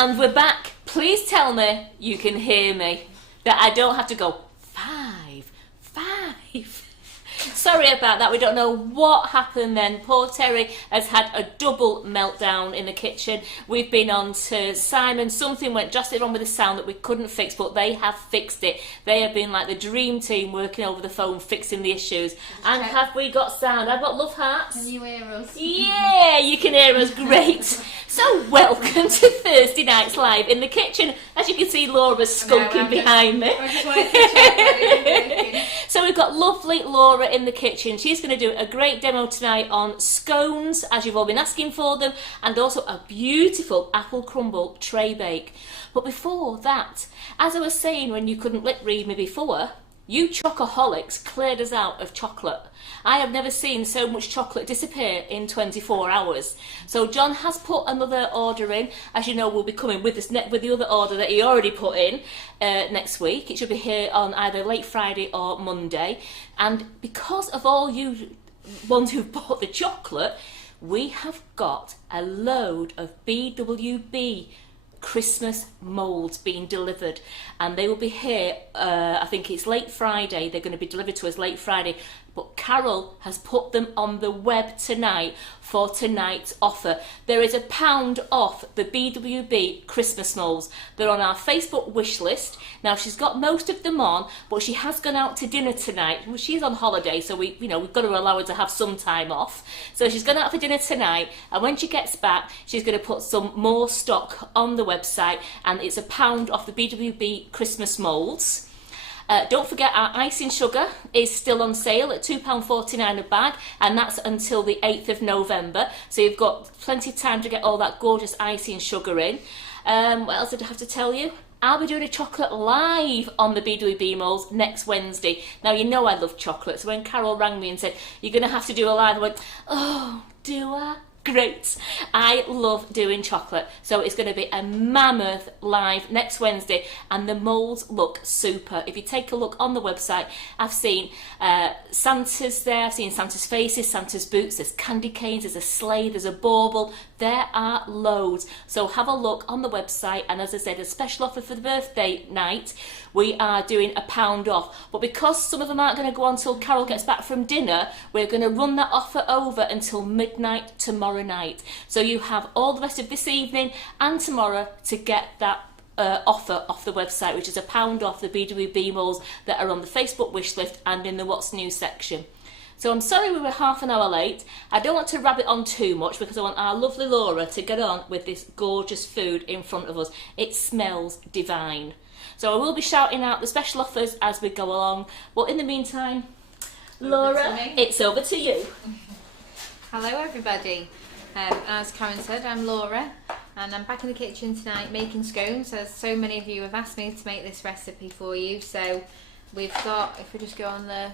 And we're back. Please tell me you can hear me. That I don't have to go 5, 5. Sorry about that. We don't know what happened then. Poor Terry has had a double meltdown in the kitchen. We've been on to Simon. Something went drastically wrong with the sound that we couldn't fix, but they have fixed it. They have been like the dream team working over the phone, fixing the issues. And have we got sound? I've got love hearts. Can you hear us? Yeah, you can hear us. Great. So welcome to Thursday Nights Live in the kitchen. As you can see, Laura's skulking behind me. I just wanted to check that. So we've got lovely Laura in the kitchen. She's going to do a great demo tonight on scones, as you've all been asking for them, and also a beautiful apple crumble tray bake. But before that, as I was saying when you couldn't lip read me before, you chocoholics cleared us out of chocolate. I have never seen so much chocolate disappear in 24 hours. So John has put another order in. As you know, we'll be coming with with the other order that he already put in next week. It should be here on either late Friday or Monday. And because of all you ones who've bought the chocolate, we have got a load of BWB Christmas moulds being delivered, and they will be here I think it's late Friday. They're going to be delivered to us late Friday, but Carol has put them on the web tonight for tonight's offer. There is £1 off the BWB Christmas moulds. They're on our Facebook wish list. Now she's got most of them on, but she has gone out to dinner tonight. Well, she's on holiday, so we've got to allow her to have some time off. So she's gone out for dinner tonight, and when she gets back, she's going to put some more stock on the website, and it's £1 off the BWB Christmas moulds. Don't forget our icing sugar is still on sale at £2.49 a bag, and that's until the 8th of November. So you've got plenty of time to get all that gorgeous icing sugar in. What else did I have to tell you? I'll be doing a chocolate live on the BWB moulds next Wednesday. Now, you know I love chocolate, so when Carol rang me and said, you're going to have to do a live, I went, oh, do I? Great. I love doing chocolate, so it's going to be a mammoth live next Wednesday, and the moulds look super. If you take a look on the website, I've seen Santa's there, I've seen Santa's faces, Santa's boots, there's candy canes, there's a sleigh, there's a bauble. There are loads, so have a look on the website. And as I said, a special offer for the birthday night, we are doing £1 off, but because some of them aren't going to go on until Carol gets back from dinner, we're going to run that offer over until midnight tomorrow night. So you have all the rest of this evening and tomorrow to get that offer off the website, which is £1 off the BWB moulds that are on the Facebook wish list and in the What's New section. So I'm sorry we were half an hour late. I don't want to rabbit on too much because I want our lovely Laura to get on with this gorgeous food in front of us. It smells divine. So I will be shouting out the special offers as we go along. Well, in the meantime, Laura, it's over to you. Hello everybody. As Karen said, I'm Laura, and I'm back in the kitchen tonight making scones, as so many of you have asked me to make this recipe for you. So we've got, if we just go on the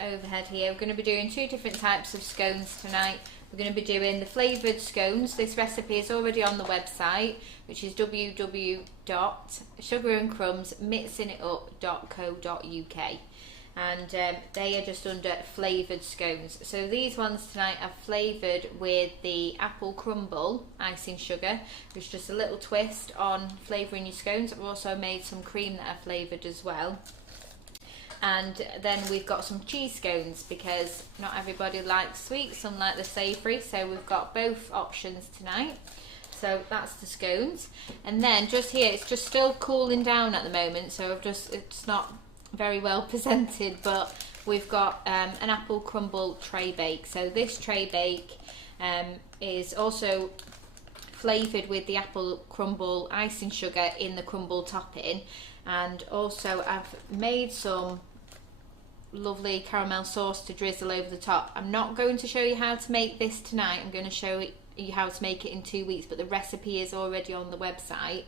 overhead here, we're going to be doing 2 different types of scones tonight. We're going to be doing the flavoured scones. This recipe is already on the website, which is www.sugarandcrumbsmixingitup.co.uk. And they are just under flavoured scones. So these ones tonight are flavoured with the apple crumble icing sugar, which is just a little twist on flavouring your scones. I've also made some cream that are flavoured as well. And then we've got some cheese scones, because not everybody likes sweet, some like the savoury, so we've got both options tonight. So that's the scones. And then just here, it's just still cooling down at the moment, so it's not very well presented, but we've got an apple crumble tray bake. So this tray bake is also flavoured with the apple crumble icing sugar in the crumble topping, and also I've made some lovely caramel sauce to drizzle over the top. I'm not going to show you how to make this tonight. I'm going to show you how to make it in 2 weeks, but the recipe is already on the website.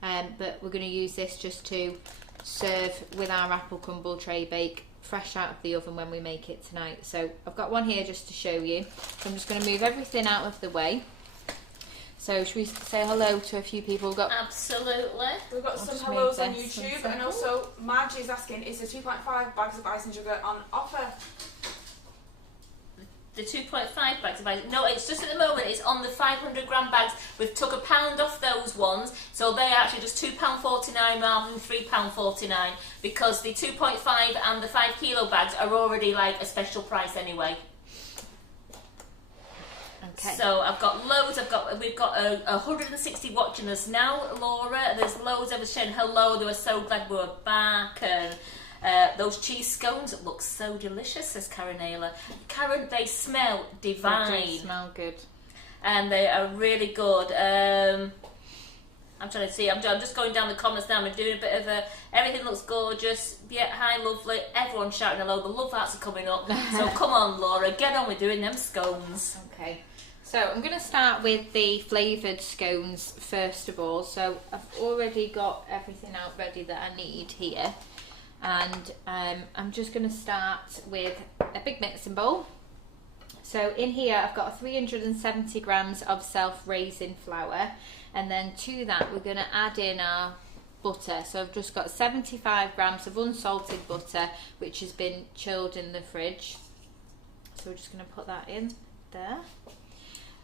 But we're going to use this just to serve with our apple crumble tray bake fresh out of the oven when we make it tonight. So I've got one here just to show you. So I'm just going to move everything out of the way. So should we say hello to a few people? Absolutely. We've got some hellos on YouTube, and also Margie's asking, is the 2.5 bags of icing sugar on offer? the 2.5 bags of icing. No, it's just at the moment it's on the 500 gram bags. We've took £1 off those ones, so they're actually just £2.49 rather than £3.49 because the 2.5 and the 5 kilo bags are already like a special price anyway. Okay. So I've got loads. We've got 160 watching us now, Laura. There's loads of us saying hello. They were so glad we were back. And those cheese scones look so delicious, says Karen Naylor. Karen, they smell divine. They smell good, and they are really good. I'm trying to see. I'm just going down the comments now. I'm doing a bit of a. Everything looks gorgeous. Yeah, hi, lovely. Everyone's shouting hello. The love hearts are coming up. So come on, Laura, get on with doing them scones. Okay. So I'm going to start with the flavoured scones first of all. So I've already got everything out ready that I need here. And I'm just going to start with a big mixing bowl. So in here I've got 370 grams of self-raising flour. And then to that we're going to add in our butter. So I've just got 75 grams of unsalted butter, which has been chilled in the fridge. So we're just going to put that in there.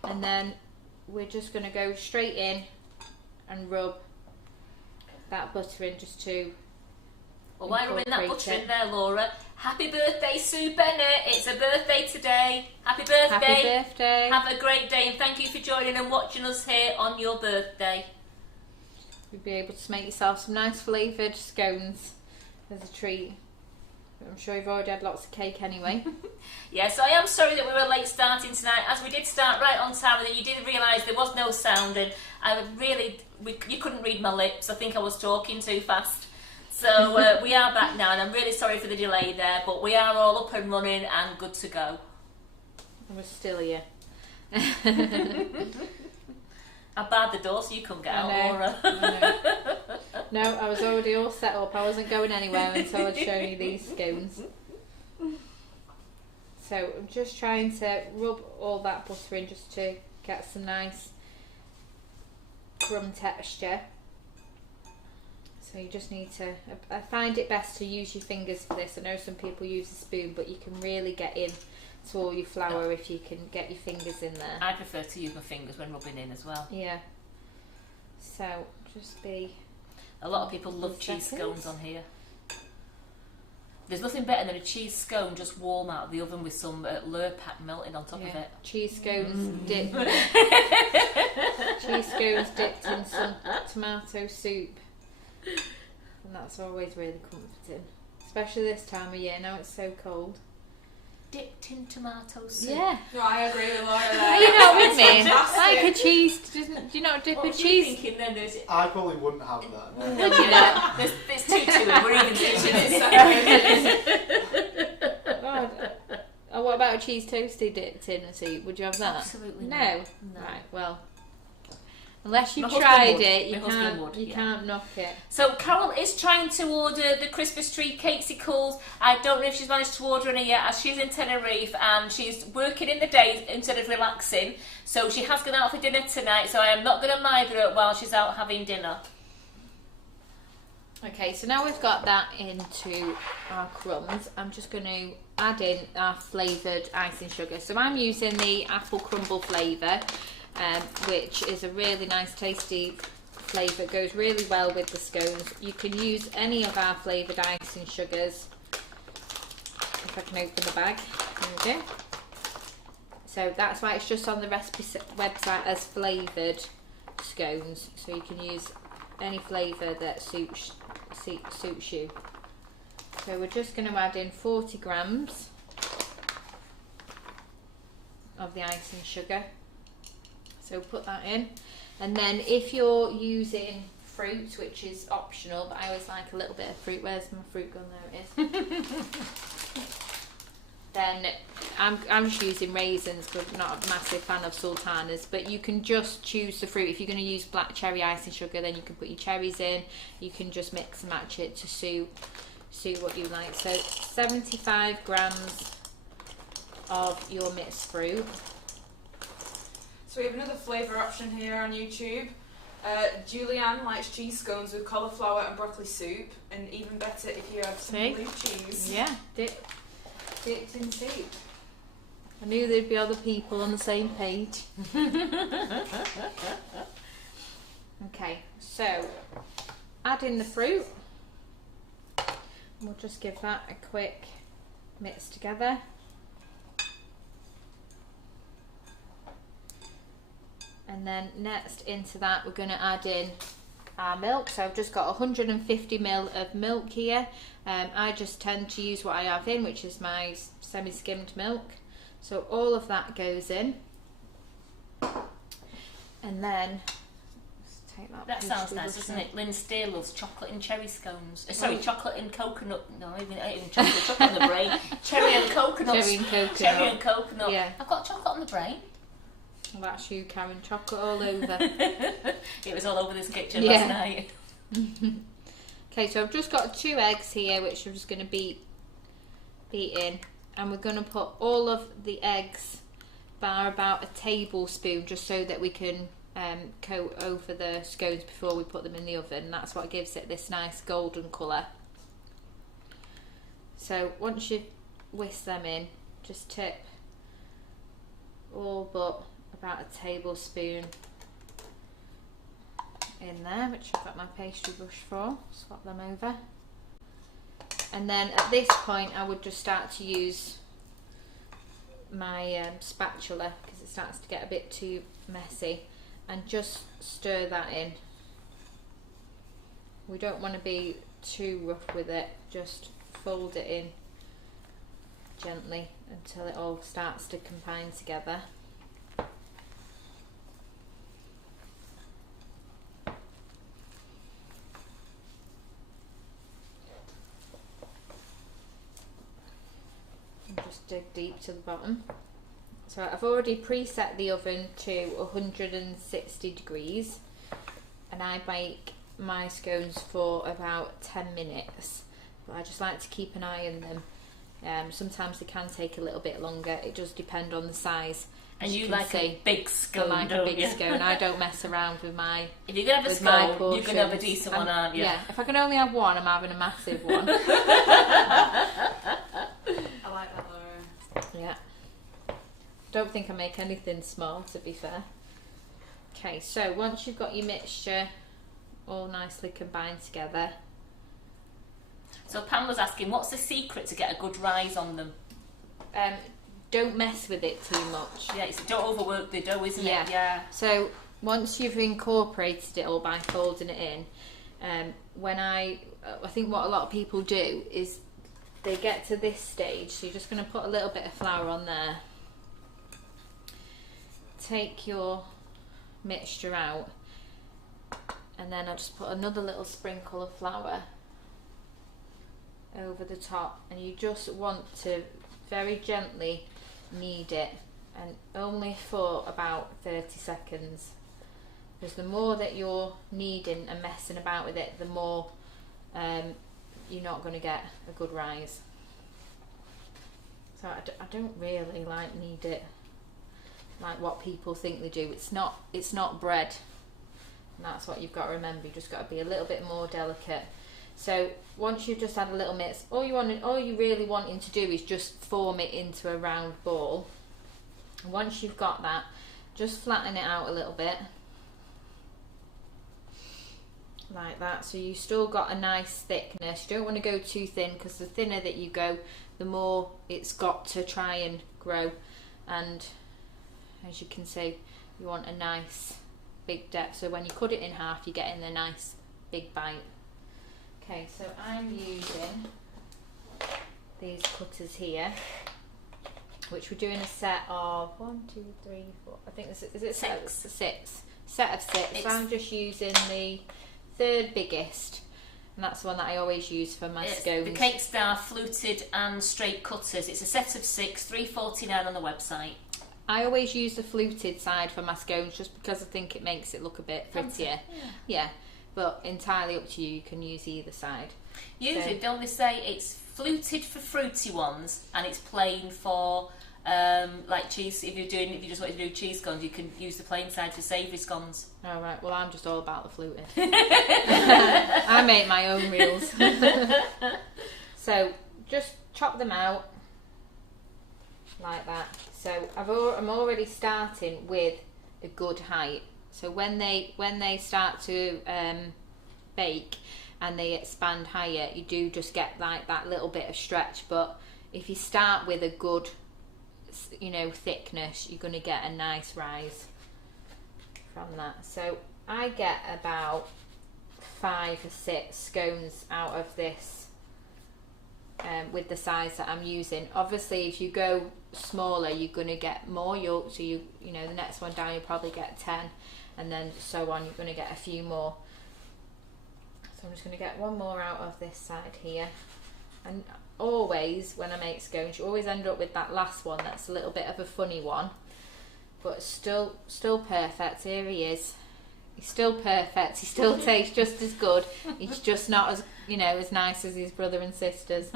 And then we're just going to go straight in and rub that butter in just to Well, while we're in that butter in there, Laura, happy birthday, Sue Bennett. It's a birthday today. Happy birthday. Happy birthday. Have a great day and thank you for joining and watching us here on your birthday. You'll be able to make yourself some nice flavoured scones as a treat. I'm sure you've already had lots of cake anyway. Yes, I am sorry that we were late starting tonight, as we did start right on time, and then you did realise there was no sound, and you couldn't read my lips. I think I was talking too fast. So we are back now, and I'm really sorry for the delay there, but we are all up and running and good to go. We're still here. I barred the door so you couldn't get out, Laura. No, I was already all set up. I wasn't going anywhere until I'd shown you these scones. So I'm just trying to rub all that butter in just to get some nice crumb texture. So you just need to, I find it best to use your fingers for this. I know some people use a spoon, but you can really get in to all your flour if you can get your fingers in there. I prefer to use my fingers when rubbing in as well. Yeah. So just be... A lot of people love cheese scones on here. There's nothing better than a cheese scone just warm out of the oven with some Lurpak melted on top of it. Cheese scones dipped. Cheese scones dipped in some tomato soup. And that's always really comforting. Especially this time of year, now it's so cold. Dipped in tomato soup. Yeah. No, I agree with Laura there. Are you not with me? Fantastic. Like a cheese, do you not dip a cheese? What are you thinking then? I probably wouldn't have that. No. No, you know, there's two to it. We're even Oh, what about a cheese toasty dipped in a soup? Would you have that? Absolutely no. not. No. Right, well, unless you've My tried husband it, would. you can't knock it. So Carol is trying to order the Christmas tree cakesicles. I don't know if she's managed to order any yet, as she's in Tenerife and she's working in the day instead of relaxing. So she has gone out for dinner tonight, so I am not going to mind her while she's out having dinner. Okay, so now we've got that into our crumbs, I'm just going to add in our flavoured icing sugar. So I'm using the apple crumble flavour, which is a really nice tasty flavour. It goes really well with the scones. You can use any of our flavoured icing sugars. If I can open the bag, there we go. So that's why it's just on the recipe website as flavoured scones. So you can use any flavour that suits you. So we're just going to add in 40 grams of the icing sugar. So put that in, and then if you're using fruit, which is optional, but I always like a little bit of fruit. Where's my fruit gone? There it is. Then I'm just using raisins because I'm not a massive fan of sultanas, but you can just choose the fruit. If you're going to use black cherry icing sugar, then you can put your cherries in. You can just mix and match it to suit what you like. So 75 grams of your mixed fruit. So we have another flavour option here on YouTube. Julianne likes cheese scones with cauliflower and broccoli soup, and even better if you have some blue cheese. Yeah, dipped in soup. I knew there'd be other people on the same page. Okay, so add in the fruit. We'll just give that a quick mix together. And then next into that we're going to add in our milk. So I've just got 150 ml of milk here. I just tend to use what I have in, which is my semi-skimmed milk. So all of that goes in. And then take that sounds nice, doesn't it? Lynn Steele loves chocolate and cherry scones. Sorry, chocolate and coconut. No, even chocolate on the brain. Cherry and coconut. Cherry and coconut. Cherry and coconut. Yeah. I've got chocolate on the brain. Well, that's you, Karen. Chocolate all over. It was all over this kitchen Yeah. last night. Okay, so I've just got 2 eggs here, which I'm just going to beat in, and we're going to put all of the eggs by about a tablespoon, just so that we can coat over the scones before we put them in the oven. That's what gives it this nice golden colour. So once you whisk them in, just tip all but about a tablespoon in there, which I've got my pastry brush for. Swap them over. And then at this point I would just start to use my spatula, because it starts to get a bit too messy, and just stir that in. We don't want to be too rough with it, just fold it in gently until it all starts to combine together. And just dig deep to the bottom. So I've already preset the oven to 160 degrees, and I bake my scones for about 10 minutes, but I just like to keep an eye on them. Sometimes they can take a little bit longer. It does depend on the size. And you can like see, a big scone, I like a don't big you? scone. I don't mess around with my. If you're going to have a with my scone, you're going to have a portions. decent one, aren't you? Yeah, if I can only have one, I'm having a massive one. I like that though. Yeah. Don't think I make anything small, to be fair. Okay, so once you've got your mixture all nicely combined together. So Pam was asking, what's the secret to get a good rise on them? Don't mess with it too much. Yeah, it's don't overwork the dough, isn't Yeah. it? Yeah. So once you've incorporated it all by folding it in, when I think what a lot of people do is they get to this stage, so you're just going to put a little bit of flour on there. Take your mixture out, and then I'll just put another little sprinkle of flour over the top, and you just want to very gently knead it, and only for about 30 seconds, because the more that you're kneading and messing about with it, the more you're not going to get a good rise. So I don't really like knead it like what people think they do. It's not bread, and that's what you've got to remember. You've just got to be a little bit more delicate. So once you've just had a little mix, all you really wanting to do is just form it into a round ball. And once you've got that, just flatten it out a little bit like that, so you still got a nice thickness. You don't want to go too thin, because the thinner that you go, the more it's got to try and grow. And as you can see, you want a nice big depth, so when you cut it in half, you're getting a nice big bite. Okay, so I'm using these cutters here, which we're doing a set of 1, 2, 3, 4. I think this is it. Six. Set of 6. So I'm just using the third biggest, and that's the one that I always use for my scones. The Cake Star fluted and straight cutters. It's a set of 6, $3.49 on the website. I always use the fluted side for my scones, just because I think it makes it look a bit prettier. Yeah. But entirely up to you. You can use either side. Usually, don't they say it's fluted for fruity ones, and it's plain for like cheese. If you just want to do cheese scones, you can use the plain side for savoury scones. All right. Well, I'm just all about the fluted. I make my own reels. So just chop them out like that. So So I'm already starting with a good height. So when they start to bake and they expand higher, you do just get like that little bit of stretch. But if you start with a good, thickness, you're going to get a nice rise from that. So I get about 5 or 6 scones out of this with the size that I'm using. Obviously, if you go smaller, you're going to get more yolk. So the next one down, you'll probably get 10, and then so on. You're going to get a few more. So I'm just going to get one more out of this side here. And always, when I make scones, you always end up with that last one that's a little bit of a funny one, but still perfect. Here he is. He's still perfect. He still tastes just as good. He's just not as as nice as his brother and sisters.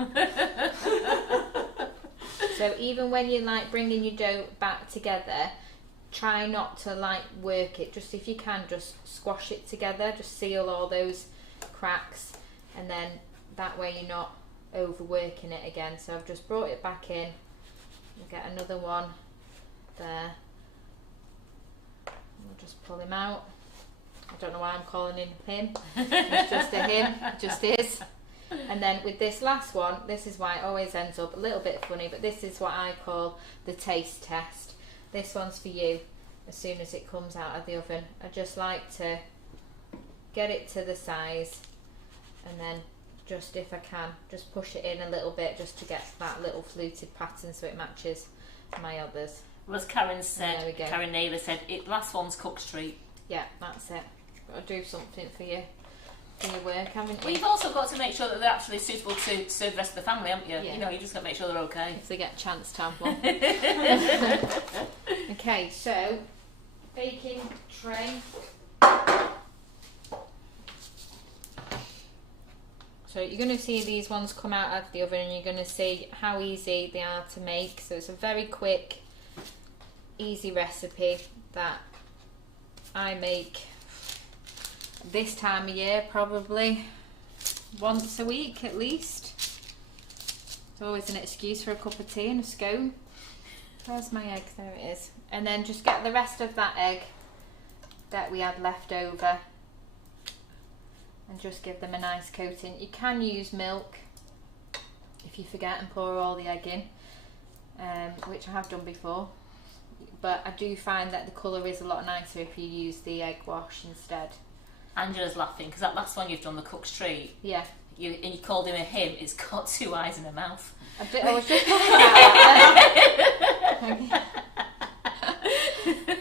So even when you're like bringing your dough back together, try not to like work it. Just if you can, just squash it together. Just seal all those cracks, and then that way you're not overworking it again. So I've just brought it back in. We'll get another one there. We'll just pull him out. I don't know why I'm calling him him. It's just a him. It just is. And then with this last one, this is why it always ends up a little bit funny, but this is what I call the taste test. This one's for you as soon as it comes out of the oven. I just like to get it to the size, and then just, if I can, just push it in a little bit just to get that little fluted pattern so it matches my others. Well, as Karen said, There we go. Karen Naylor said, last one's cook's treat. Yeah, that's it. Got to do something for your work, haven't you? Well, you've also got to make sure that they're actually suitable to serve the rest of the family, haven't you? Yeah. You just got to make sure they're okay. If they get a chance to have one. Okay, so baking tray. So you're going to see these ones come out of the oven, and you're going to see how easy they are to make. So it's a very quick, easy recipe that I make this time of year, probably once a week at least. It's always an excuse for a cup of tea and a scone. Where's my egg? There it is. And then just get the rest of that egg that we had left over and just give them a nice coating. You can use milk if you forget and pour all the egg in, which I have done before. But I do find that the colour is a lot nicer if you use the egg wash instead. Angela's laughing because that last one you've done, the cook's treat, Yeah. you called him a him. It's got 2 eyes and a mouth. I was just looking at that.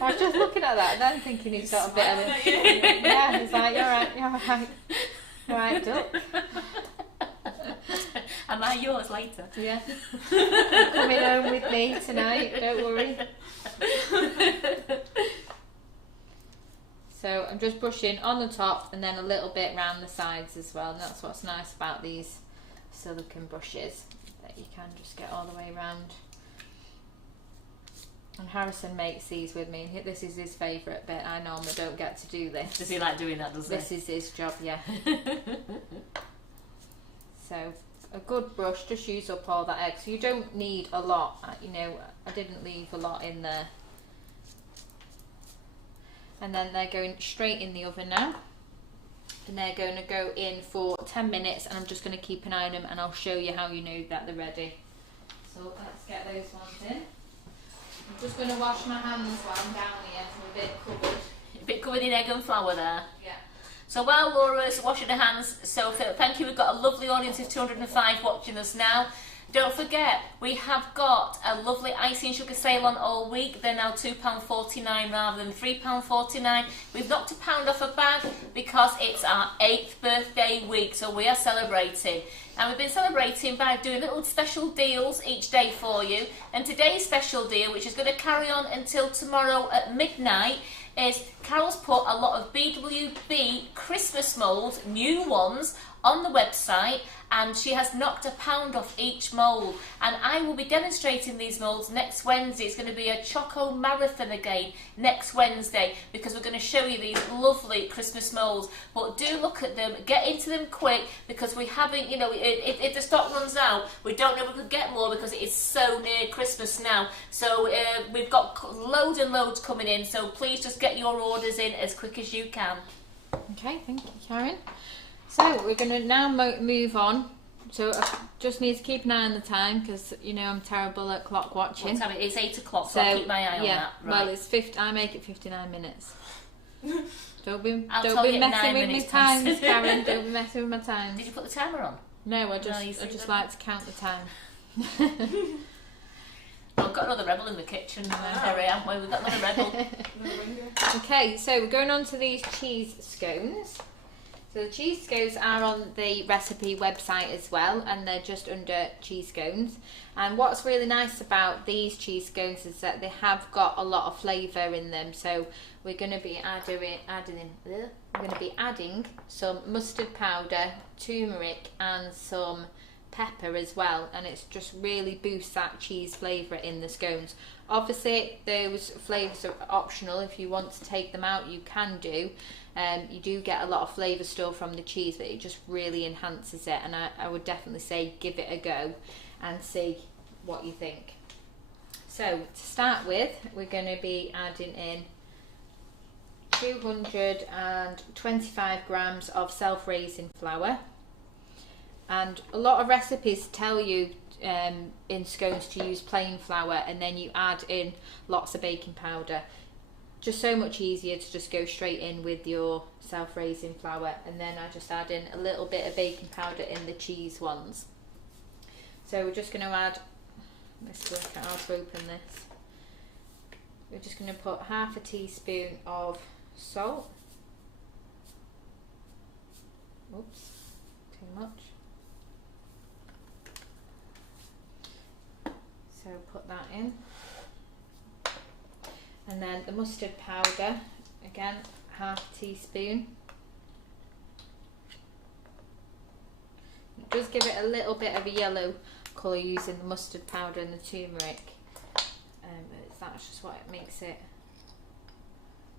I was just looking at that and then thinking he's got a bit of a... Yeah, he's like, you're right, you're right. All right, duck. Am I yours later? Yeah. You're coming home with me tonight, don't worry. So I'm just brushing on the top and then a little bit round the sides as well. And that's what's nice about these silicone brushes, that you can just get all the way around. And Harrison makes these with me. This is his favourite bit. I normally don't get to do this. Does he like doing that, does he? This is his job, yeah. So a good brush, just use up all that egg. So you don't need a lot. I didn't leave a lot in there. And then they're going straight in the oven now. And they're going to go in for 10 minutes, and I'm just going to keep an eye on them, and I'll show you how you know that they're ready. So let's get those ones in. I'm just going to wash my hands while I'm down here, so I'm a bit covered. A bit covered in egg and flour there. Yeah. So while Laura's washing her hands, so thank you, we've got a lovely audience of 205 watching us now. Don't forget, we have got a lovely icing sugar sale on all week. They're now £2.49 rather than £3.49. We've knocked £1 off a bag because it's our 8th birthday week, so we are celebrating. And we've been celebrating by doing little special deals each day for you. And today's special deal, which is going to carry on until tomorrow at midnight, is Carol's put a lot of BWB Christmas moulds, new ones, on the website, and she has knocked £1 off each mould. And I will be demonstrating these moulds next Wednesday. It's going to be a Choco Marathon again next Wednesday, because we're going to show you these lovely Christmas moulds. But do look at them, get into them quick, because we haven't, you know, if the stock runs out, we don't know if we could get more, because it is so near Christmas now. So we've got loads and loads coming in, so please just get your orders in as quick as you can. Okay, thank you, Karen. So we're going to now move on. So I just need to keep an eye on the time, because you know I'm terrible at clock watching. What time? It's 8 o'clock, so I'll keep my eye on that. Right. Well, it's I make it 59 minutes. Don't be I'll messing with my times, Karen. Don't be messing with my times. Did you put the timer on? No, I just like to count the time. Well, we've got another rebel in the kitchen, Harry, haven't we? We've got another rebel. Okay, so we're going on to these cheese scones. So the cheese scones are on the recipe website as well, and they're just under cheese scones. And what's really nice about these cheese scones is that they have got a lot of flavour in them. So we're going to be adding some mustard powder, turmeric, and some pepper as well, and it's just really boosts that cheese flavour in the scones. Obviously those flavours are optional. If you want to take them out, you can do. You do get a lot of flavour still from the cheese, but it just really enhances it, and I would definitely say give it a go and see what you think. So to start with, we're going to be adding in 225 grams of self-raising flour. And a lot of recipes tell you in scones to use plain flour, and then you add in lots of baking powder. Just so much easier to just go straight in with your self-raising flour, and then I just add in a little bit of baking powder in the cheese ones. So we're just going to add, let's work out how to open this. We're just going to put half a teaspoon of salt. Oops, too much. So put that in. And then the mustard powder, again, half a teaspoon. It does give it a little bit of a yellow colour using the mustard powder and the turmeric. That's just what it makes it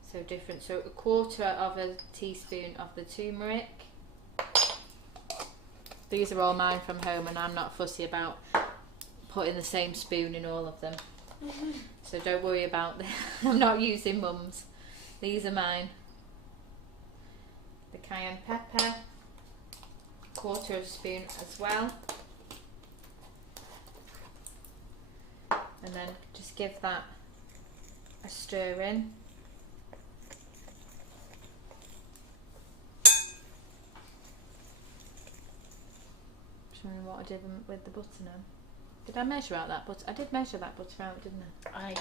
so different. So a quarter of a teaspoon of the turmeric. These are all mine from home, and I'm not fussy about putting the same spoon in all of them. So don't worry about this. I'm not using Mum's. These are mine. The cayenne pepper, quarter of a spoon as well. And then just give that a stir in. Showing you what I did with the butter now. Did I measure out that butter? I did measure that butter out, didn't I?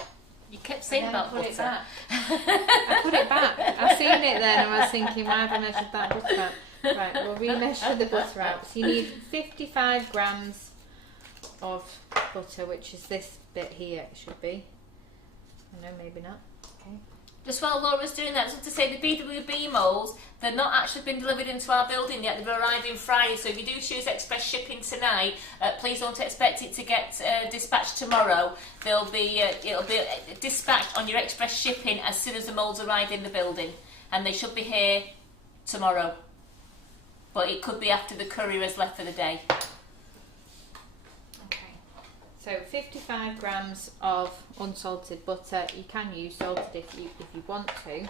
You kept saying about butter. I put it back. I seen it then and I was thinking, why have I measured that butter out? Right, we'll re-measure the butter out. So you need 55 grams of butter, which is this bit here, it should be. I know, maybe not. Okay. Just while Laura's doing that, just to say the BWB moulds, they're not actually been delivered into our building yet. They've arrived in Friday, so if you do choose express shipping tonight, please don't expect it to get dispatched tomorrow. It'll be dispatched on your express shipping as soon as the moulds arrive in the building, and they should be here tomorrow. But it could be after the courier has left for the day. So 55 grams of unsalted butter. You can use salted if you want to.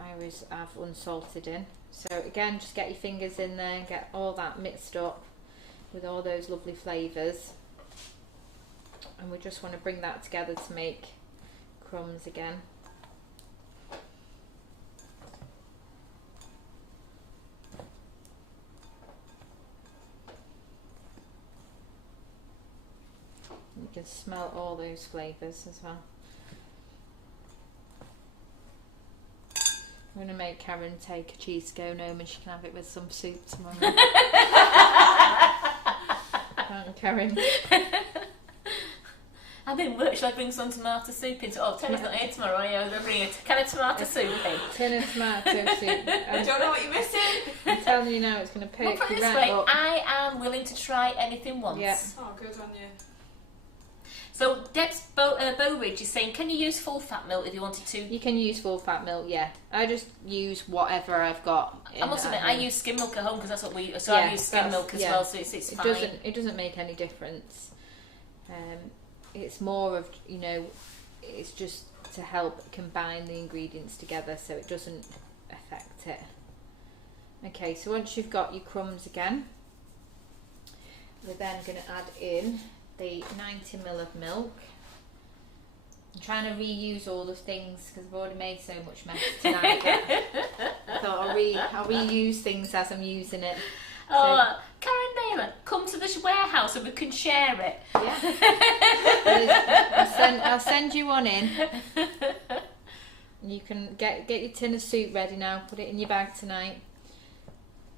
I always have unsalted in. So again, just get your fingers in there and get all that mixed up with all those lovely flavours. And we just want to bring that together to make crumbs again. You can smell all those flavours as well. I'm going to make Karen take a cheese scone home and she can have it with some soup tomorrow. Karen. I'm in work, shall I bring some tomato soup in? Oh, Terry's not here tomorrow, are you? I'm going to bring a can of tomato soup in. Tin of tomato soup. I don't know what you're missing. I'm telling you now, it's going to Well, perk put it you this right way, up. I am willing to try anything once. Yeah. Oh, good on you. So Deb's Bowridge is saying, can you use full fat milk if you wanted to? You can use full fat milk, yeah. I just use whatever I've got. I must admit, I use skim milk at home because that's what we. So Yeah, I use skim milk as well, so it's it fine. It doesn't make any difference. It's more of, you know, it's just to help combine the ingredients together, so it doesn't affect it. Okay, so once you've got your crumbs again, we're then going to add in the 90ml of milk. I'm trying to reuse all the things because I've already made so much mess tonight. I thought I'll reuse things as I'm using it. Oh, Karen Naylor, come to this warehouse and we can share it. Yeah. I'll send you one in. You can get your tin of soup ready now. Put it in your bag tonight.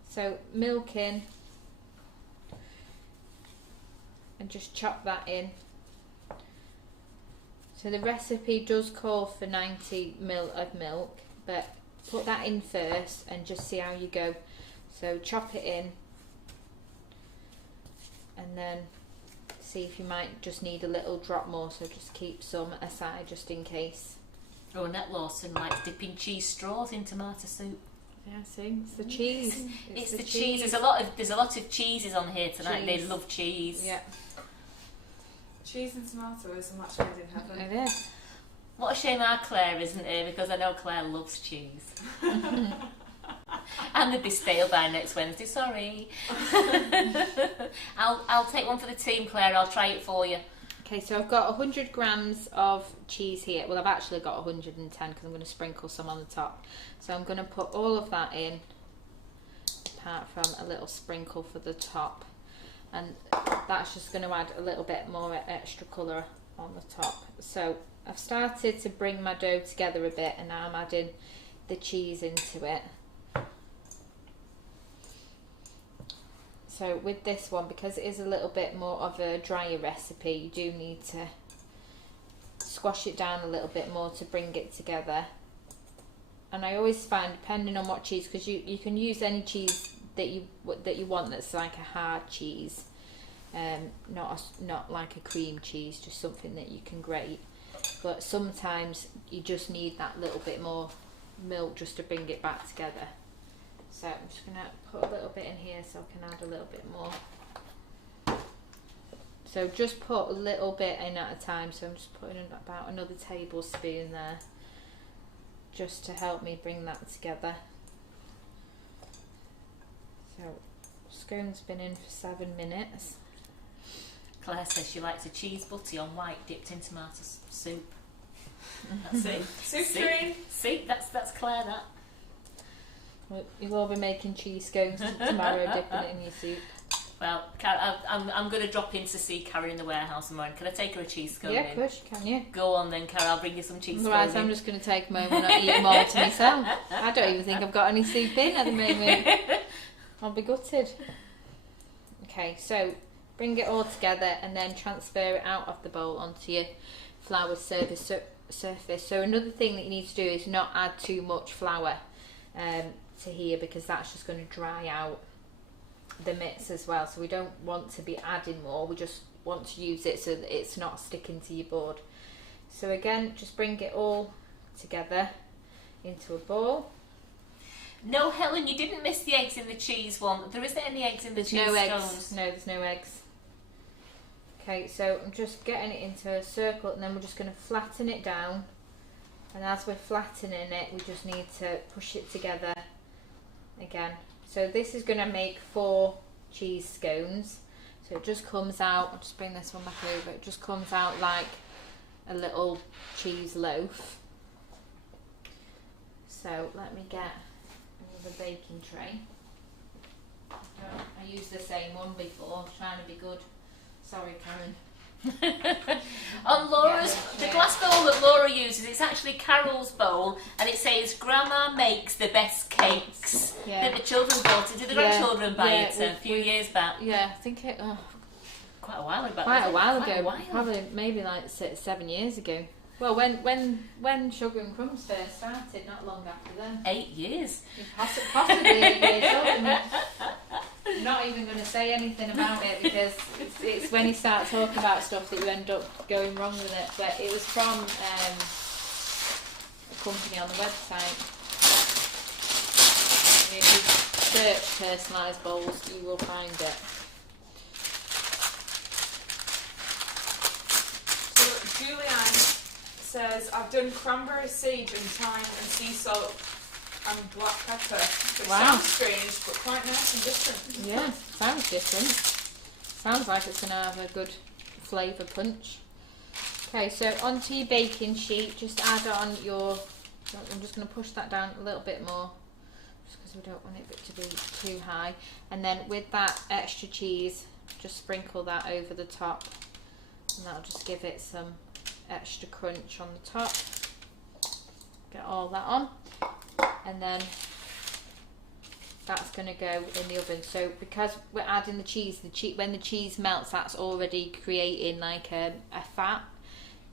So milk in. And just chop that in. So the recipe does call for 90ml of milk, but put that in first and just see how you go. So chop it in and then see if you might just need a little drop more, so just keep some aside just in case. Oh, Annette Lawson likes dipping cheese straws in tomato soup. Yeah, see, it's the cheese. It's the cheese. There's a lot of cheeses on here tonight. Cheese. They love cheese. Yeah. Cheese and tomato is a match made in heaven. It is. What a shame our Claire isn't here, because I know Claire loves cheese. And they'd be stale by next Wednesday, sorry. I'll take one for the team, Claire. I'll try it for you. Okay, so I've got 100 grams of cheese here. Well, I've actually got 110 because I'm going to sprinkle some on the top. So I'm going to put all of that in, apart from a little sprinkle for the top. And that's just going to add a little bit more extra colour on the top. So I've started to bring my dough together a bit, and now I'm adding the cheese into it. So with this one, because it is a little bit more of a drier recipe, you do need to squash it down a little bit more to bring it together. And I always find, depending on what cheese, because you can use any cheese that you want that's like a hard cheese, not like a cream cheese, just something that you can grate. But sometimes you just need that little bit more milk just to bring it back together. So I'm just going to put a little bit in here so I can add a little bit more. So just put a little bit in at a time. So I'm just putting in about another tablespoon there, just to help me bring that together. So scone's been in for 7 minutes. Claire says she likes a cheese butty on white dipped in tomato soup. That's it. Soup train. See, that's Claire, that. Well, you'll all be making cheese scones tomorrow, dipping it in your soup. Well, I'm going to drop in to see Karen in the warehouse tomorrow. Can I take her a cheese scone Yeah, in? of course you can, yeah. Go on then, Karen. I'll bring you some cheese Otherwise, scones I'm in. just going to take them home and not eat them all to myself. I don't even think I've got any soup in at the moment. I'll be gutted. Okay, so bring it all together and then transfer it out of the bowl onto your flour surface. So another thing that you need to do is not add too much flour to here, because that's just going to dry out the mix as well. So we don't want to be adding more, we just want to use it so that it's not sticking to your board. So again, just bring it all together into a bowl. No, Helen, you didn't miss the eggs in the cheese one. There isn't any eggs in the There's cheese no eggs. scones. No, there's no eggs. Okay, so I'm just getting it into a circle, and then we're just going to flatten it down. And as we're flattening it, we just need to push it together again. So this is going to make 4 cheese scones. So it just comes out, I'll just bring this one back over, it just comes out like a little cheese loaf. So let me get another baking tray. I used the same one before, trying to be good. Sorry, Karen. On Laura's, the glass bowl that Laura uses, it's actually Carol's bowl, and it says Grandma makes the best cakes. Yeah. Did the children bought it? Did the grandchildren buy it a few years back? Yeah, I think it. quite a while ago. Quite a while Quite a ago, while. probably maybe like 7 years ago. Well, when Sugar and Crumbs first started, not long after then. 8 years. Possibly 8 years old. I'm not even going to say anything about it because it's when you start talking about stuff that you end up going wrong with it. But it was from a company on the website. And if you search personalised bowls, you will find it. So Julianne says, I've done cranberry, sage and thyme and sea salt and black pepper. Which Wow. sounds strange, but quite nice and different. Yeah, sounds different. Sounds like it's going to have a good flavour punch. Okay, so onto your baking sheet, just add on your... I'm just going to push that down a little bit more, just because we don't want it to be too high. And then with that extra cheese, just sprinkle that over the top. And that'll just give it some extra crunch on the top. Get all that on. And then that's going to go in the oven. So because we're adding the cheese, when the cheese melts, that's already creating like a fat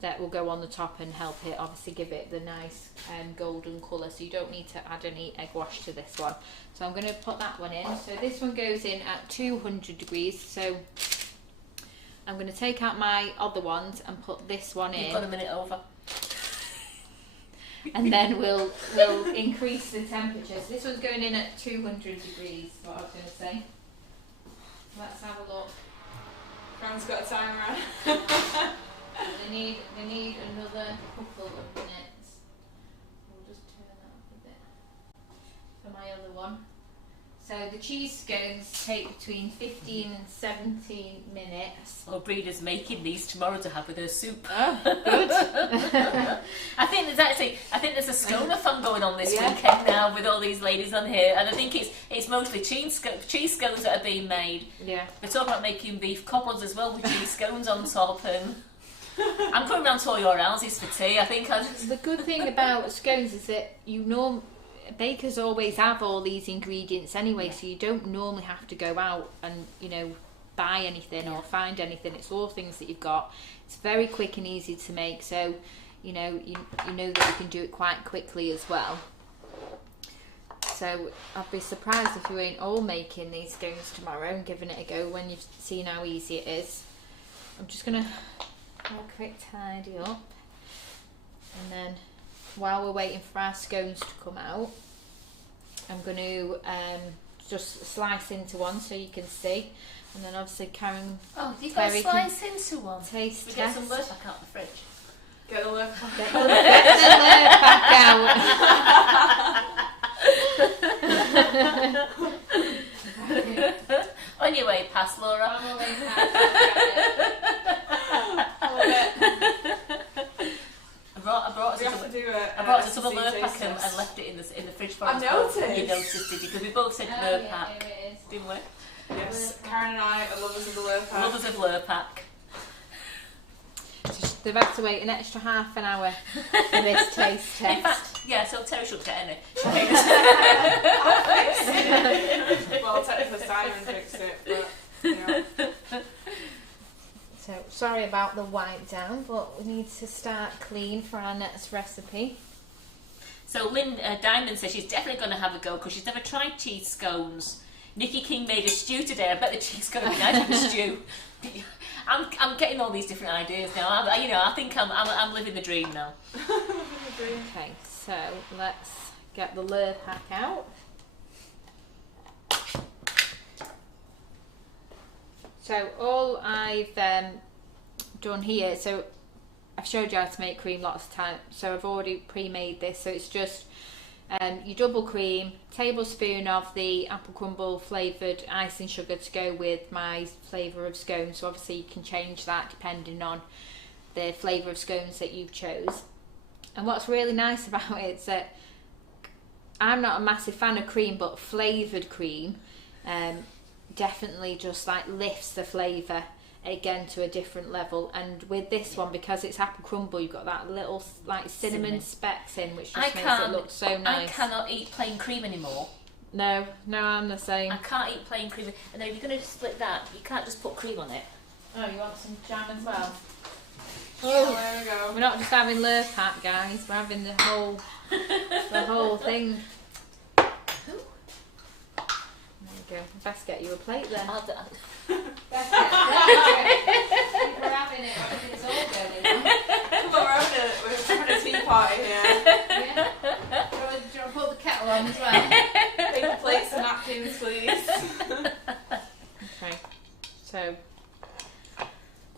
that will go on the top and help it obviously give it the nice golden colour. So you don't need to add any egg wash to this one. So I'm going to put that one in. So this one goes in at 200 degrees. So I'm going to take out my other ones and put this one in. You've got a minute over. And then we'll increase the temperature. So this one's going in at 200 degrees, what I was going to say. Let's have a look. Fran's got a timer. They need another couple of minutes. We'll just turn that up a bit for my other one. So the cheese scones take between 15 and 17 minutes. Well, Breda's making these tomorrow to have with her soup. Oh, good. I think there's a Sconeathon going on this Yeah. weekend now with all these ladies on here, and I think it's mostly cheese scones that are being made. Yeah. We're talking about making beef cobblers as well with cheese scones on top, and I'm coming round to all your houses for tea. I think The good thing about scones is that bakers always have all these ingredients anyway, so you don't normally have to go out and buy anything or find anything. It's all things that you've got. It's very quick and easy to make, so you know that you can do it quite quickly as well. So I'd be surprised if you ain't all making these scones tomorrow and giving it a go when you've seen how easy it is. I'm just gonna have a quick tidy up, and then while we're waiting for our scones to come out, I'm going to just slice into one so you can see, and then obviously Karen. oh, you've got to Terry slice into one. Taste We get test. some lurk back out the fridge. Get the lip. Get the lid back out. On your way past, Laura. On my way past, I brought We have to do a. I brought us some SC lurk taste pack and test. left it in the fridge for I us. noticed. You noticed, did you? Because we both said Oh, lurk yeah, pack, here it is. didn't we? Yes, Karen and I are lovers of the lip. Lovers of lurk pack. Just, they've had to wait an extra half an hour for this taste test. In fact, yeah, so Terry should get any. Well, technically Simon fixed it, but yeah. So sorry about the wipe down, but we need to start clean for our next recipe. So Lynn Diamond says she's definitely going to have a go because she's never tried cheese scones. Nikki King made a stew today. I bet the cheese going to be nice with a stew. I'm getting all these different ideas now. I think I'm living the dream now. Okay, so let's get the lure pack out. So all I've done here, so I've showed you how to make cream lots of times, so I've already pre-made this. So it's just your double cream, tablespoon of the apple crumble flavoured icing sugar to go with my flavour of scones. So obviously you can change that depending on the flavour of scones that you've chose. And what's really nice about it is that I'm not a massive fan of cream, but flavoured cream definitely just like lifts the flavour again to a different level. And with this one, because it's apple crumble, you've got that little like cinnamon specks in, which just makes it look so nice. I cannot eat plain cream anymore. No, I'm the same. I can't eat plain cream. And then if you're going to split that, you can't just put cream on it. Oh, you want some jam as well? Oh, there we go. We're not just having Lurpak, guys. We're having the whole thing. There you go. Best get you a plate then. I'll do- Best get a plate. We're having it. It's all going on. Come on, we're having a tea party here. Yeah. Do you want to put the kettle on as well? Paper plates and napkins, please. Okay. So,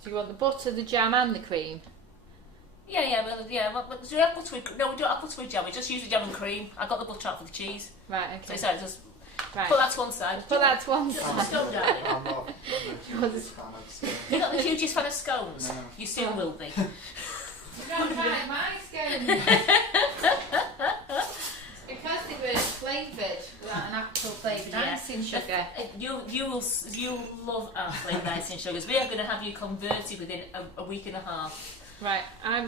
do you want the butter, the jam, and the cream? Well, do apple twig? No, we don't apple twig jam. We just use the jam and cream. I got the butter out for the cheese. Right. So Okay. sorry, just Right. put that to one side. Put that to one Just side. scone, darling. I'm not the hugest fan of scones. You're not the hugest fan of scones. No. You soon will be. You don't like my scones. It's because they were flavoured without an actual flavoured Yeah. icing sugar. You'll love our flavoured icing sugars. We are going to have you converted within a week and a half. Right,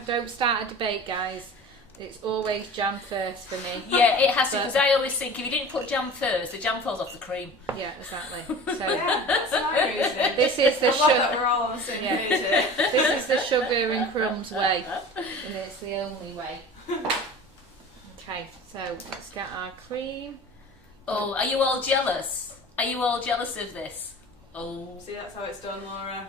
don't start a debate, guys. It's always jam first for me. Yeah, it has to, But- because I always think if you didn't put jam first, the jam falls off the cream. Yeah, exactly. So Yeah, that's my reason. this is the I love that sugar. we're all on the same Yeah. page here. This is the sugar and crumbs way, and it's the only way. Okay, so let's get our cream. Oh, are you all jealous? Are you all jealous of this? Oh. See, that's how it's done, Laura.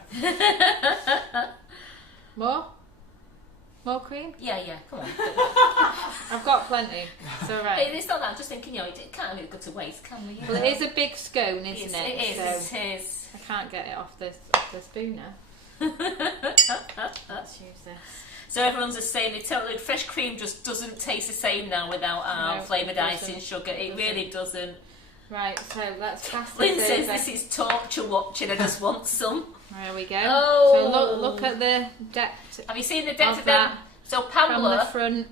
More cream? Yeah, come on. I've got plenty. It's all right. It's not that, I'm just thinking, it can't really go to waste, can we? Well, it is a big scone, isn't it? It So is, it is. I can't get it off the spooner. Let's use this. So everyone's the same. They totally fresh cream just doesn't taste the same now without our No, flavoured it doesn't. icing sugar. It really doesn't. Right, so let's pass Lynn this says over. this is torture watching. I just want some. There we go. Oh. So look at the depth Have you seen the depth of of them? that So from the Pamela, front.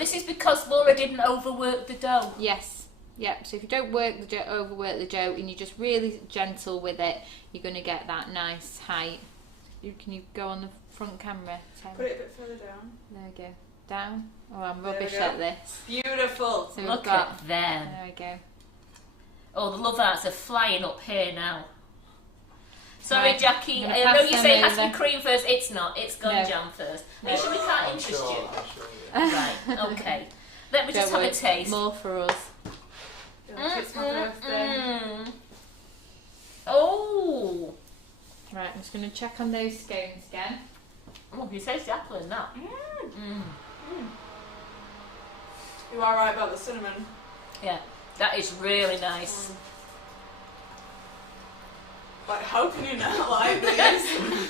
this is because Laura didn't overwork the dough. Yes. Yep. So if you don't overwork the dough, and you're just really gentle with it, you're going to get that nice height. Can you go on the front camera, Tim? Put it a bit further down. There we go. Down. Oh, I'm There we rubbish go. at this. Beautiful. So we've Look got. at them. There we go. Oh, the love arts are flying up here now. Sorry, Right, Jackie. I'm I gonna know pass you them say it has to be over. cream first. It's not. It's gone No. jam first. No. Are you sure we can't I'm interest sure, you? I'm sure, yeah. Right. Okay. Let me just Don't have a worry, taste. More for us. It's my birthday. Oh. Right, I'm just going to check on those scones again. Oh, you taste the apple in that. You are right about the cinnamon. Yeah, that is really nice. Like, how can you not like these?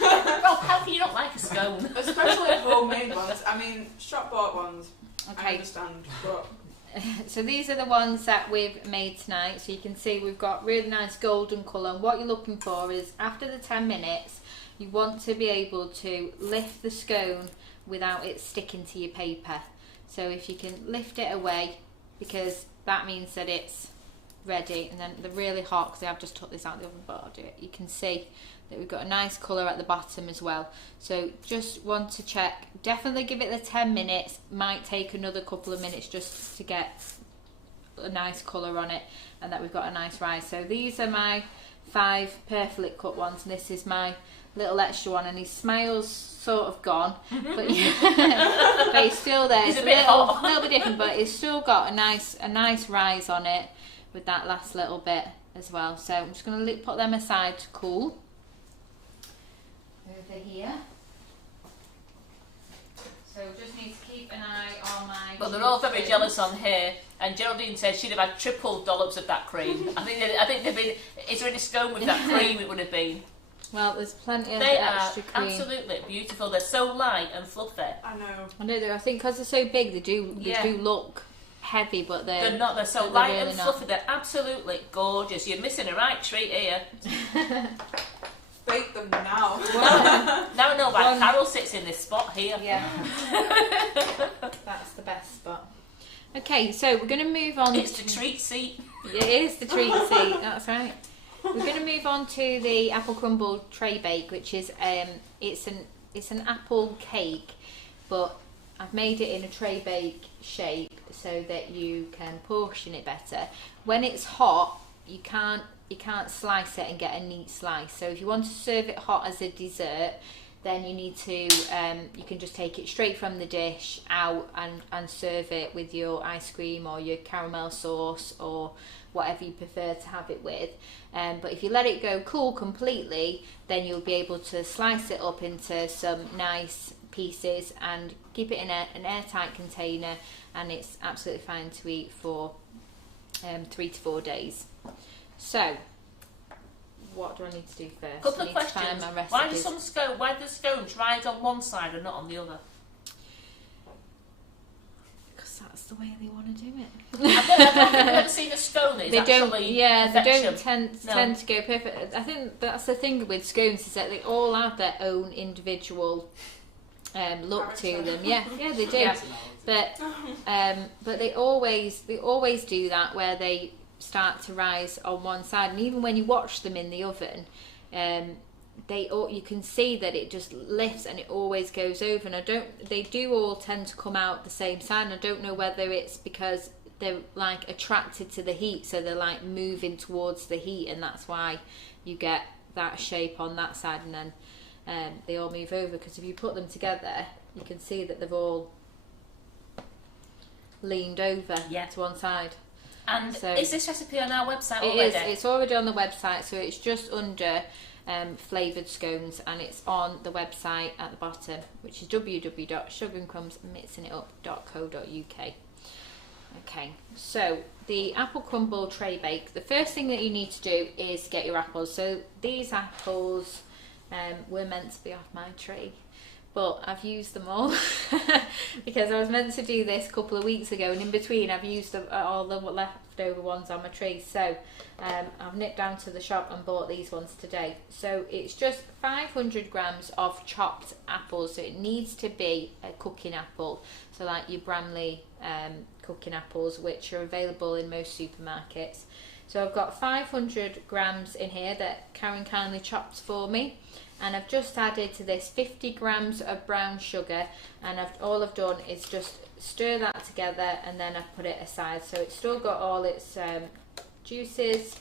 Oh, how can you not like a scone? Especially homemade ones. I mean, shop bought ones. I Okay, understand, but so these are the ones that we've made tonight. So you can see we've got really nice golden colour. And what you're looking for is after the 10 minutes, you want to be able to lift the scone without it sticking to your paper. So if you can lift it away, because that means that it's ready. And then they're really hot because I've just took this out of the oven, but I'll do it. You can see that we've got a nice colour at the bottom as well. So just want to check, definitely give it the 10 minutes, might take another couple of minutes just to get a nice colour on it and that we've got a nice rise. So these are my 5 perfectly cut ones and this is my little extra one, and his smile's sort of gone, but, but he's still there. He's It's a bit hot. little bit different, but it's still got a nice rise on it with that last little bit as well. So I'm just going to put them aside to cool. Over here. So just need to keep an eye on my. But they're all very jealous on here. And Geraldine said she'd have had triple dollops of that cream. I think they've been. Is there any scone with that cream? It would have been. Well, there's plenty of They are extra cream. absolutely beautiful. They're so light and fluffy. I know. I know though. I think because they're so big, they do Yeah. look heavy, but They're not. They're so they're light really and not. fluffy. They're absolutely gorgeous. You're missing a right treat here. Bake them now. Now I know why One- Carol sits in this spot here. Yeah, that's the best spot. Okay, so we're going to move on. It's the treat seat. It is the treat seat. That's right. We're going to move on to the apple crumble tray bake, which is it's an apple cake, but I've made it in a tray bake shape so that you can portion it better. When it's hot, you can't slice it and get a neat slice. So if you want to serve it hot as a dessert, then you need to you can just take it straight from the dish out and serve it with your ice cream or your caramel sauce or whatever you prefer to have it with. But if you let it go cool completely, then you'll be able to slice it up into some nice pieces and keep it in an airtight container, and it's absolutely fine to eat for 3 to 4 days. So what do I need to do first? Couple I of need to find questions. my Why do recipes. why do the scones rise on one side and not on the other? Because that's the way they want to do it. I've never seen a scone that is They don't. actually Yeah, they perfection. don't tend to go perfect. I think that's the thing with scones, is that they all have their own individual look to them. Yeah, they do. Yeah. But they always do that, where they start to rise on one side, and even when you watch them in the oven, you can see that it just lifts and it always goes over. And they do all tend to come out the same side. And I don't know whether it's because they're like attracted to the heat, so they're like moving towards the heat, and that's why you get that shape on that side, and then they all move over. Because if you put them together, you can see that they've all leaned over to one side. And So is this recipe on our website it already? is. It's already on the website, so it's just under flavoured scones, and it's on the website at the bottom, which is www.sugarandcrumbsmixingitup.co.uk. Okay, so the apple crumble tray bake. The first thing that you need to do is get your apples. So these apples were meant to be off my tree, but I've used them all because I was meant to do this a couple of weeks ago, and in between I've used all the leftover ones on my tree. So I've nipped down to the shop and bought these ones today. So it's just 500 grams of chopped apples. So it needs to be a cooking apple, so like your Bramley cooking apples, which are available in most supermarkets. So I've got 500 grams in here that Karen kindly chopped for me. And I've just added to this 50 grams of brown sugar, and all I've done is just stir that together, and then I've put it aside. So it's still got all its juices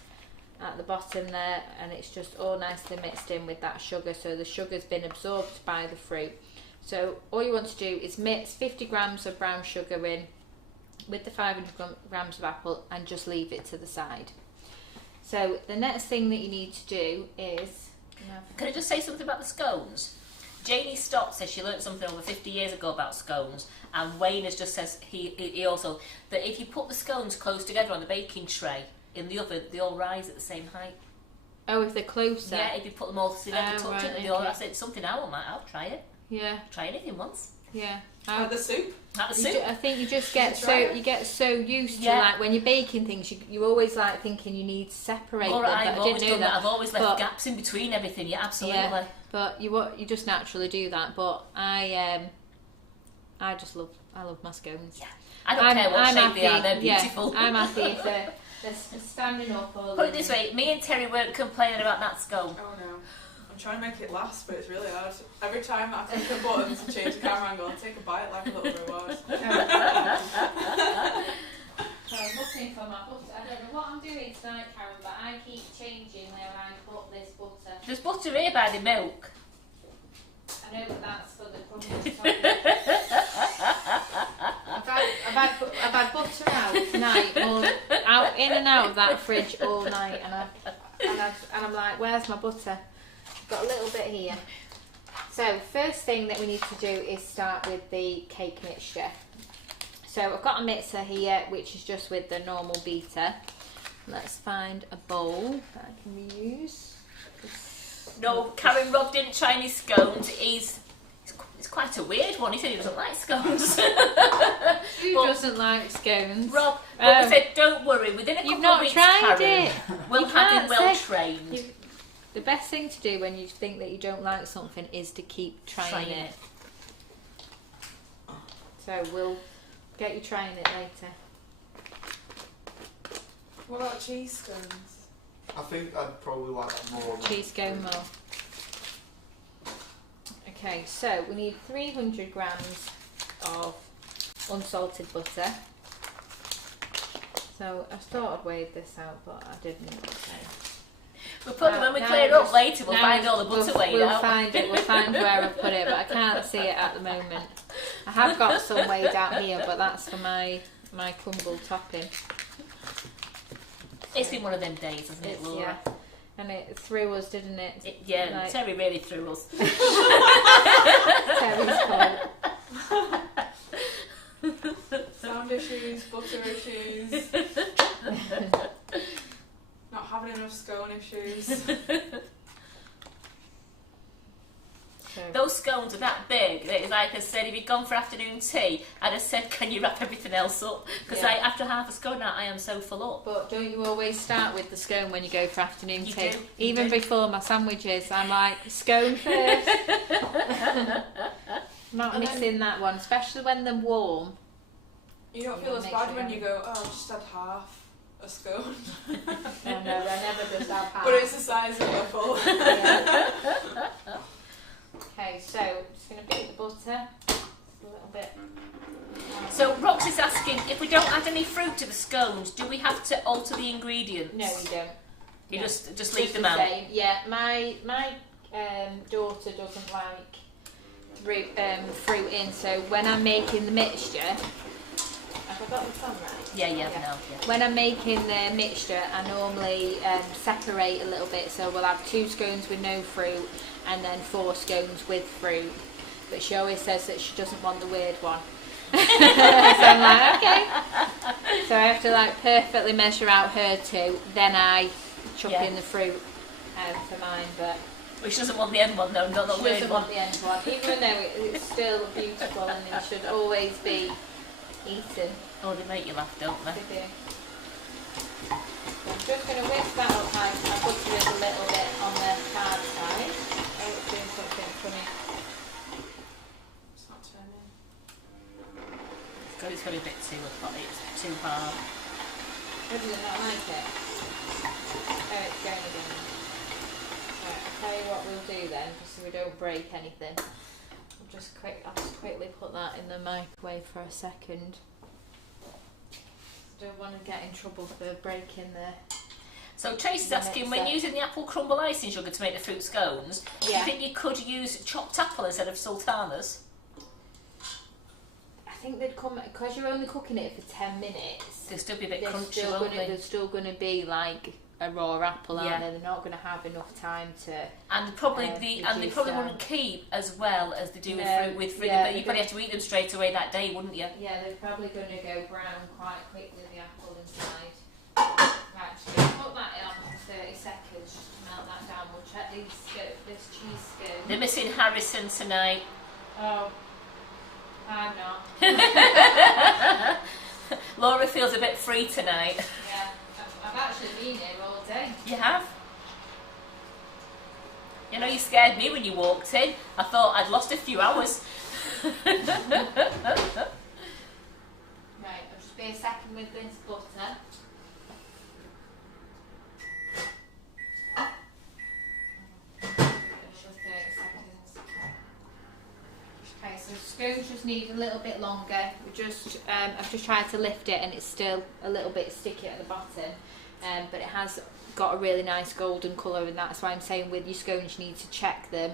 at the bottom there, and it's just all nicely mixed in with that sugar, so the sugar's been absorbed by the fruit. So all you want to do is mix 50 grams of brown sugar in with the 500 grams of apple, and just leave it to the side. So the next thing that you need to do is... Can I just say something about the scones? Janie Stott says she learnt something over 50 years ago about scones, and Wayne has just says he also that if you put the scones close together on the baking tray in the oven, they all rise at the same height. Oh, if they're closer? Yeah, if you put them all together, touch right, it, and they all, that's it. Something I'll try it. Yeah. Try anything once. Yeah. The soup. At the soup. I think you just get so used to like when you're baking things, you always like thinking you need to separate them. But I've I always didn't know done that. I've always left gaps in between everything. Yeah, absolutely. Yeah, but you just naturally do that. But I love my scones. Yeah. I don't care what shape they are. They're beautiful. Yeah, I'm happy if they're standing up. Put it this way: me and Terry weren't complaining about that scone. Oh no. I'm trying to make it last, but it's really hard. Every time I click a button to change the camera angle, I take a bite like a little reward. So I'm looking for my butter. I don't know what I'm doing tonight, Karen, but I keep changing where I put this butter. There's butter here by the milk. I know that that's for the crumble. I've had butter out tonight, in and out of that fridge all night, and I'm like, where's my butter? Got a little bit here. So first thing that we need to do is start with the cake mixture. So I've got a mixer here, which is just with the normal beater. Let's find a bowl that I can reuse. No, Karen Rob didn't try any scones. It's quite a weird one. He said he doesn't like scones. Who doesn't like scones? Rob, but he said, don't worry. Within a couple of weeks, Karen, we'll have him well trained. The best thing to do when you think that you don't like something is to keep trying it. So we'll get you trying it later. What about cheese scones? I think I'd probably like that more. Cheese scone more. Okay, so we need 300 grams of unsalted butter. So I thought I'd weighed this out, but I didn't. So. We'll probably, when we clear it up later, we'll find all the butter weighed out. We'll find where I put it, but I can't see it at the moment. I have got some weighed out here, but that's for my crumble topping. It's been one of them days, hasn't it, Laura? Yeah. And it threw us, didn't it? Yeah, Terry really threw us. Terry's fault. Sound issues, butter issues. Not having enough scone issues. Those scones are that big that it's like I said, if you'd gone for afternoon tea, I'd have said, can you wrap everything else up? Because after half a scone now, I am so full up. But don't you always start with the scone when you go for afternoon You tea? do, Even before my sandwiches, I'm like, scone first. Not missing that one, especially when they're warm. You don't feel as bad when you go, oh, I just had half a scone. No, I never just have half. But it's the size of a full. Yeah. Okay, so I'm just going to beat the butter a little bit. So Roxy's asking, if we don't add any fruit to the scones, do we have to alter the ingredients? No, you don't. You No. just leave them the out? same. Yeah, my daughter doesn't like fruit in, so when I'm making the mixture, have I got this on right? Yeah. When I'm making the mixture, I normally separate a little bit, so we'll have 2 scones with no fruit and then 4 scones with fruit. But she always says that she doesn't want the weird one. So I'm like, okay. So I have to like perfectly measure out her 2, then I chuck in the fruit for mine. But Well, she doesn't want the end one though, not the she weird doesn't one. want the end one, even though it's still beautiful and it should always be eaten. Oh, they make you laugh, don't they? They do. So I'm just going to whisk that up high so my butter is a little bit on the hard side. Oh, it's doing something funny. It's not turning. It's got a bit too hot, it's too hard. Or does it not like it? Oh, it's going again. Right, I'll tell you what we'll do then, just so we don't break anything. I'll just quickly put that in the microwave for a second. Don't want to get in trouble for breaking the... So Tracy's asking, when using the apple crumble icing sugar to make the fruit scones, do you think you could use chopped apple instead of sultanas? I think they'd come, because you're only cooking it for 10 minutes. They'll still be a bit crunchy, won't They're they? still going to be like a raw apple, aren't they? They're not going to have enough time to... And probably they probably wouldn't keep as well as they do with fruit. But you probably have to eat them straight away that day, wouldn't you? Yeah, they're probably going to go brown quite quickly, the apple inside. Right, so put that on for 30 seconds just to melt that down. We'll check this cheese scone. They're missing Harrison tonight. Oh, I'm not. Laura feels a bit free tonight. Yeah, I've actually been here all day. You have? You know, you scared me when you walked in. I thought I'd lost a few hours. Right, I'll just be a second with this butter. Okay, so scones just need a little bit longer. I've just tried to lift it and it's still a little bit sticky at the bottom, but it has got a really nice golden colour, and that's why I'm saying with your scones you need to check them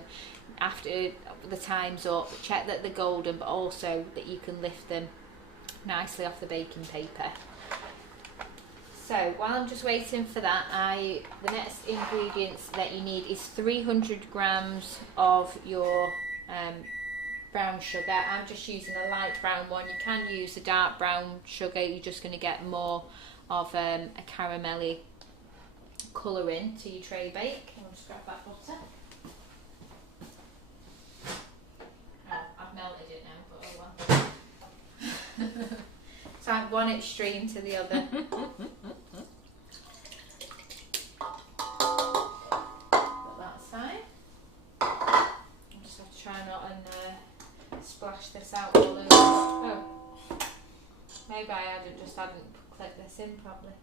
after the time's up. Check that they're golden, but also that you can lift them nicely off the baking paper. So while I'm just waiting for that, the next ingredients that you need is 300 grams of your brown sugar. I'm just using a light brown one. You can use a dark brown sugar, you're just going to get more of a caramelly colouring to your tray bake. I'll just grab that butter. Oh, I've melted it now, but oh well. It's like one extreme to the other. Put that aside. I just have to try not and splash this out all over. Oh, maybe I hadn't clipped this in properly.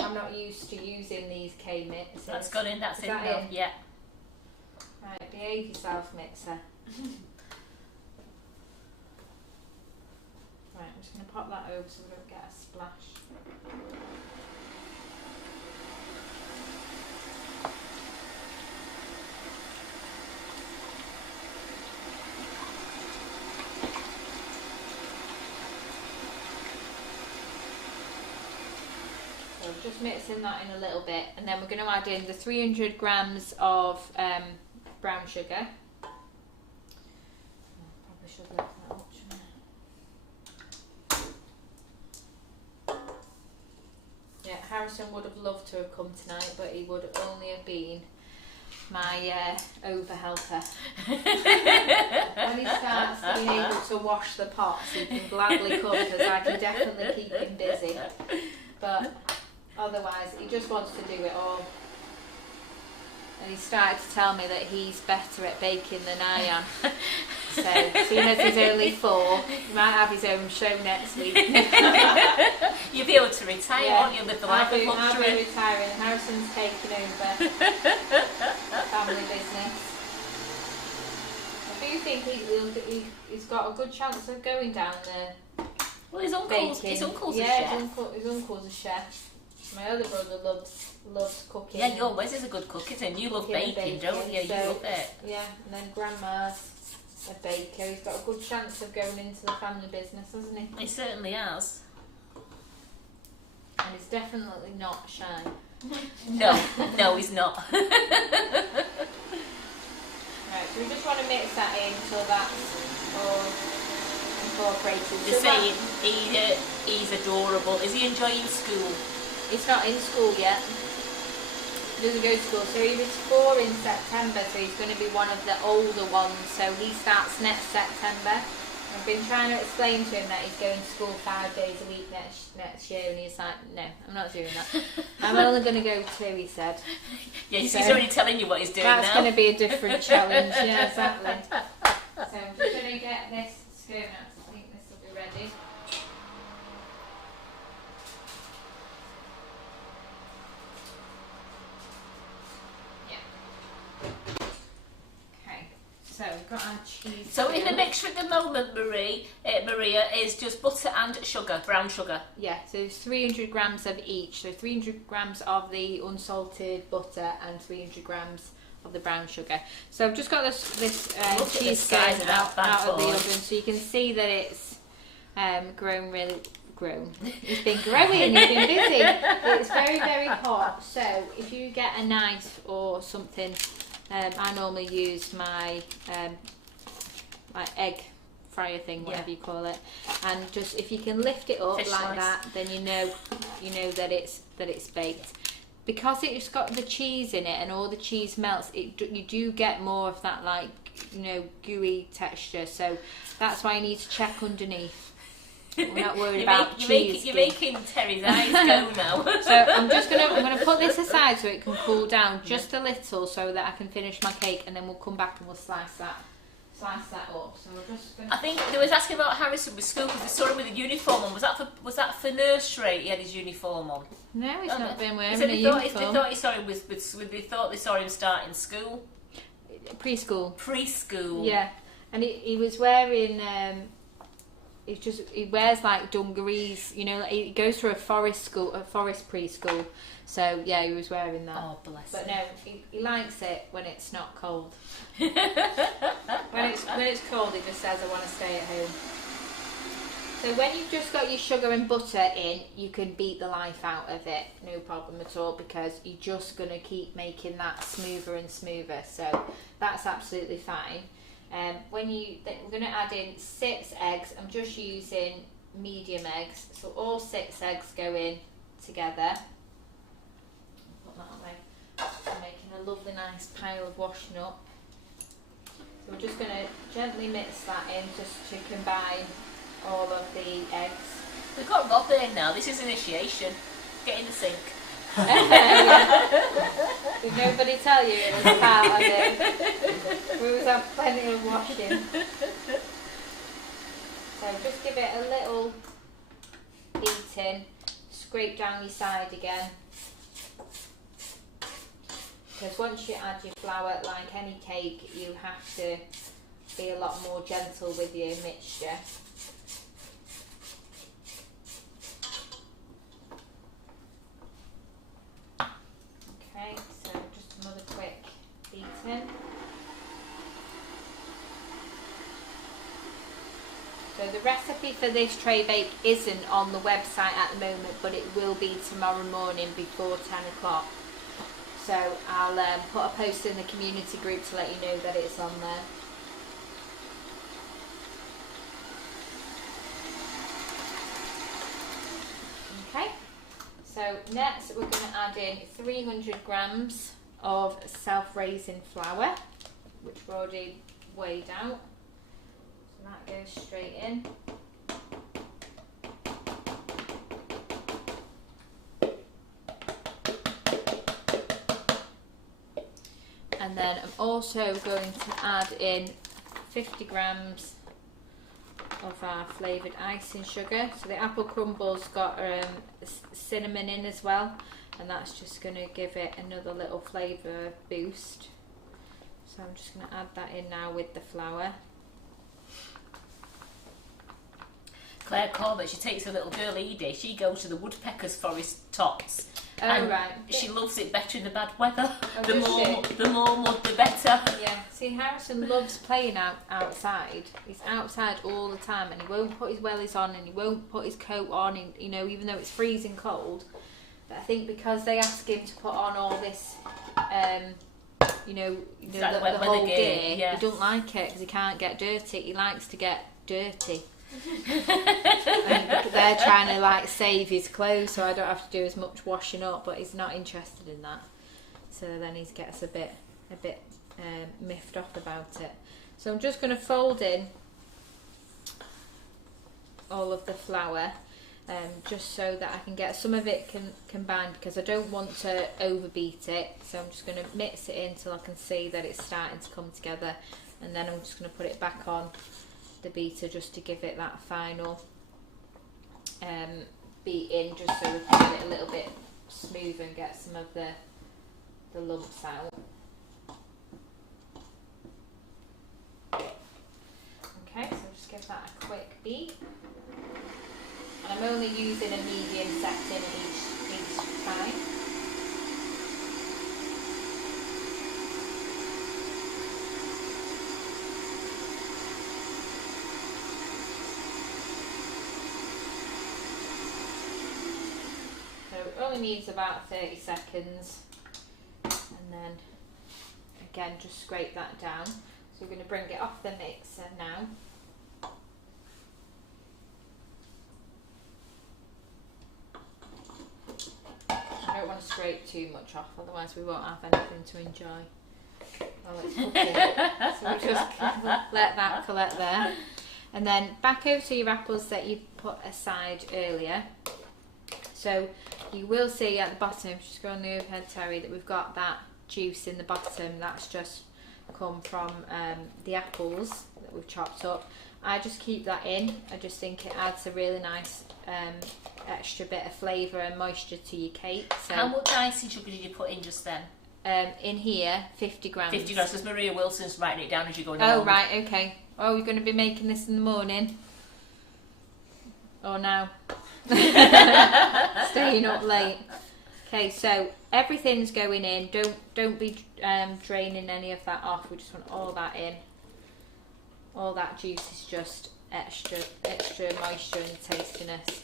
I'm not used to using these K-mixers. That's gone in, that's Is in that now. in? Yeah. Right, behave yourself, mixer. just going to pop that over so we don't get a splash. So just mixing that in a little bit, and then we're going to add in the 300 grams of brown sugar. Probably should have left that option. Yeah, Harrison would have loved to have come tonight, but he would only have been my over-helper. When he starts being able to wash the pots, he can gladly come because I can definitely keep him busy. But otherwise, he just wants to do it all. And he started to tell me that he's better at baking than I am. So, seeing as he's only 4, he might have his own show next week. You'll be able to retire, won't you? Live the life of I'll luxury. be retiring. Harrison's taking over family business. I do think he's got a good chance of going down there. Well, his uncle's a chef. His uncle's a chef. My other brother loves cooking. Yeah, your Wes is a good cook, isn't he? You love baking, don't you? You love it. Yeah, and then Grandma's a baker. He's got a good chance of going into the family business, hasn't he? He certainly has. And he's definitely not shy. No, he's not. Right, so we just want to mix that in so that's all incorporated. You're saying he's adorable. Is he enjoying school? He's not in school yet. He doesn't go to school. So he was 4 in September, so he's going to be one of the older ones. So he starts next September. I've been trying to explain to him that he's going to school 5 days a week next year, and he's like, no, I'm not doing that. I'm only going to go 2, he said. Yeah, he's already telling you what he's doing now. That's going to be a different challenge, yeah, exactly. So I'm just going to get this scone out. I think this will be ready. So we've got our cheese. So in the mixture at the moment, Maria, is just butter and sugar, brown sugar. Yeah, so it's 300 grams of each. So 300 grams of the unsalted butter and 300 grams of the brown sugar. So I've just got this cheese scone out of the oven, so you can see that it's grown. It's been growing, it's been busy. It's very, very hot. So if you get a knife or something, I normally use my like egg fryer thing, whatever you call it, and just if you can lift it up like that, then you know that it's baked. Because it's got the cheese in it and all the cheese melts, you do get more of that, like, gooey texture. So that's why I need to check underneath. We're not worried about cheese. You're making Terry's eyes go now. So I'm gonna put this aside so it can cool down just a little, so that I can finish my cake, and then we'll come back and we'll slice that up. So we're just gonna. I think they was asking about Harrison with school because they saw him with a uniform on. Was that for nursery? He had his uniform on. No, he's not been wearing a uniform. They thought they saw him starting school. Preschool. Yeah, and he was wearing. He wears like dungarees, he goes to a forest preschool. So yeah, he was wearing that. Oh, bless But him. no, he likes it when it's not cold. when it's cold, he just says, I want to stay at home. So when you've just got your sugar and butter in, you can beat the life out of it, no problem at all, because you're just going to keep making that smoother and smoother. So that's absolutely fine. We're going to add in 6 eggs. I'm just using medium eggs, so all 6 eggs go in together. Put that away. I'm making a lovely nice pile of washing up. So we're just going to gently mix that in just to combine all of the eggs. We've got Rob there now. This is initiation. Get in the sink. Did nobody tell you it was part of it? We always have plenty of washing. So just give it a little beating, scrape down your side again. Because once you add your flour, like any cake, you have to be a lot more gentle with your mixture. recipe for this tray bake isn't on the website at the moment, but it will be tomorrow morning before 10 o'clock. So I'll put a post in the community group to let you know that it's on there. Okay, so next we're going to add in 300 grams of self-raising flour, which we've already weighed out. So that goes straight in. And then I'm also going to add in 50 grams of our flavoured icing sugar. So the apple crumble's got cinnamon in as well, and that's just going to give it another little flavour boost. So I'm just going to add that in now with the flour. Claire Corbett, she takes her little girl Edie, she goes to the woodpecker's forest tops. Oh, and right. She loves it better in the bad weather. Oh, the more mud, the better. Yeah. See, Harrison loves playing outside. He's outside all the time, and he won't put his wellies on, and he won't put his coat on. And, you know, even though it's freezing cold. But I think because they ask him to put on all this, the whole gear, yeah. he don't like it because he can't get dirty. He likes to get dirty. And they're trying to like save his clothes so I don't have to do as much washing up, but he's not interested in that, so then he gets a bit miffed off about it. So I'm just going to fold in all of the flour, just so that I can get some of it combined, because I don't want to overbeat it. So I'm just going to mix it in till I can see that it's starting to come together, and then I'm just going to put it back on the beater just to give it that final beat in, just so we can get it a little bit smooth and get some of the lumps out. Okay, so just give that a quick beat, and I'm only using a medium setting each time. It only needs about 30 seconds, and then again just scrape that down. So we're going to bring it off the mixer now. I don't want to scrape too much off, otherwise we won't have anything to enjoy while it's cooking. So we'll just let that collect there, and then back over to your apples that you put aside earlier. So you will see at the bottom, just go on the overhead, Terry, that we've got that juice in the bottom. That's just come from the apples that we've chopped up. I just keep that in. I just think it adds a really nice extra bit of flavour and moisture to your cake. So, how much icing sugar did you put in just then? In here, 50 grams. 50 grams, because Maria Wilson's writing it down as you're going along. along. Oh, right, okay. Oh, you're going to be making this in the morning? Or now? Staying up late. Okay, so everything's going in. Don't be draining any of that off. We just want all that in. All that juice is just extra moisture and tastiness.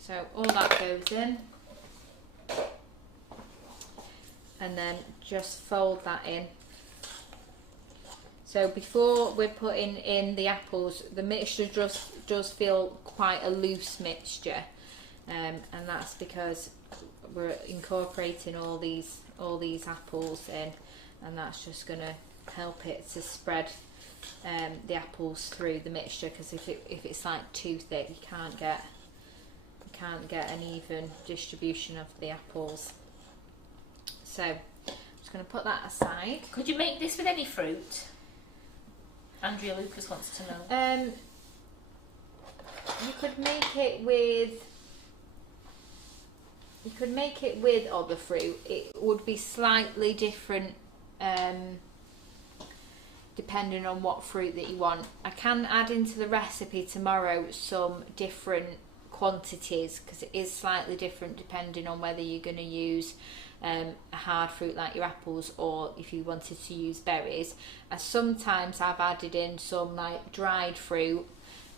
So all that goes in, and then just fold that in. So before we're putting in the apples, the mixture does feel quite a loose mixture, and that's because we're incorporating all these apples in, and that's just going to help it to spread the apples through the mixture. Because if it's like too thick, you can't get an even distribution of the apples. So I'm just going to put that aside. Could you make this with any fruit? Andrea Lucas wants to know. You could make it with other fruit. It would be slightly different depending on what fruit that you want. I can add into the recipe tomorrow some different quantities, because it is slightly different depending on whether you're going to use a hard fruit like your apples, or if you wanted to use berries. Sometimes I've added in some like dried fruit,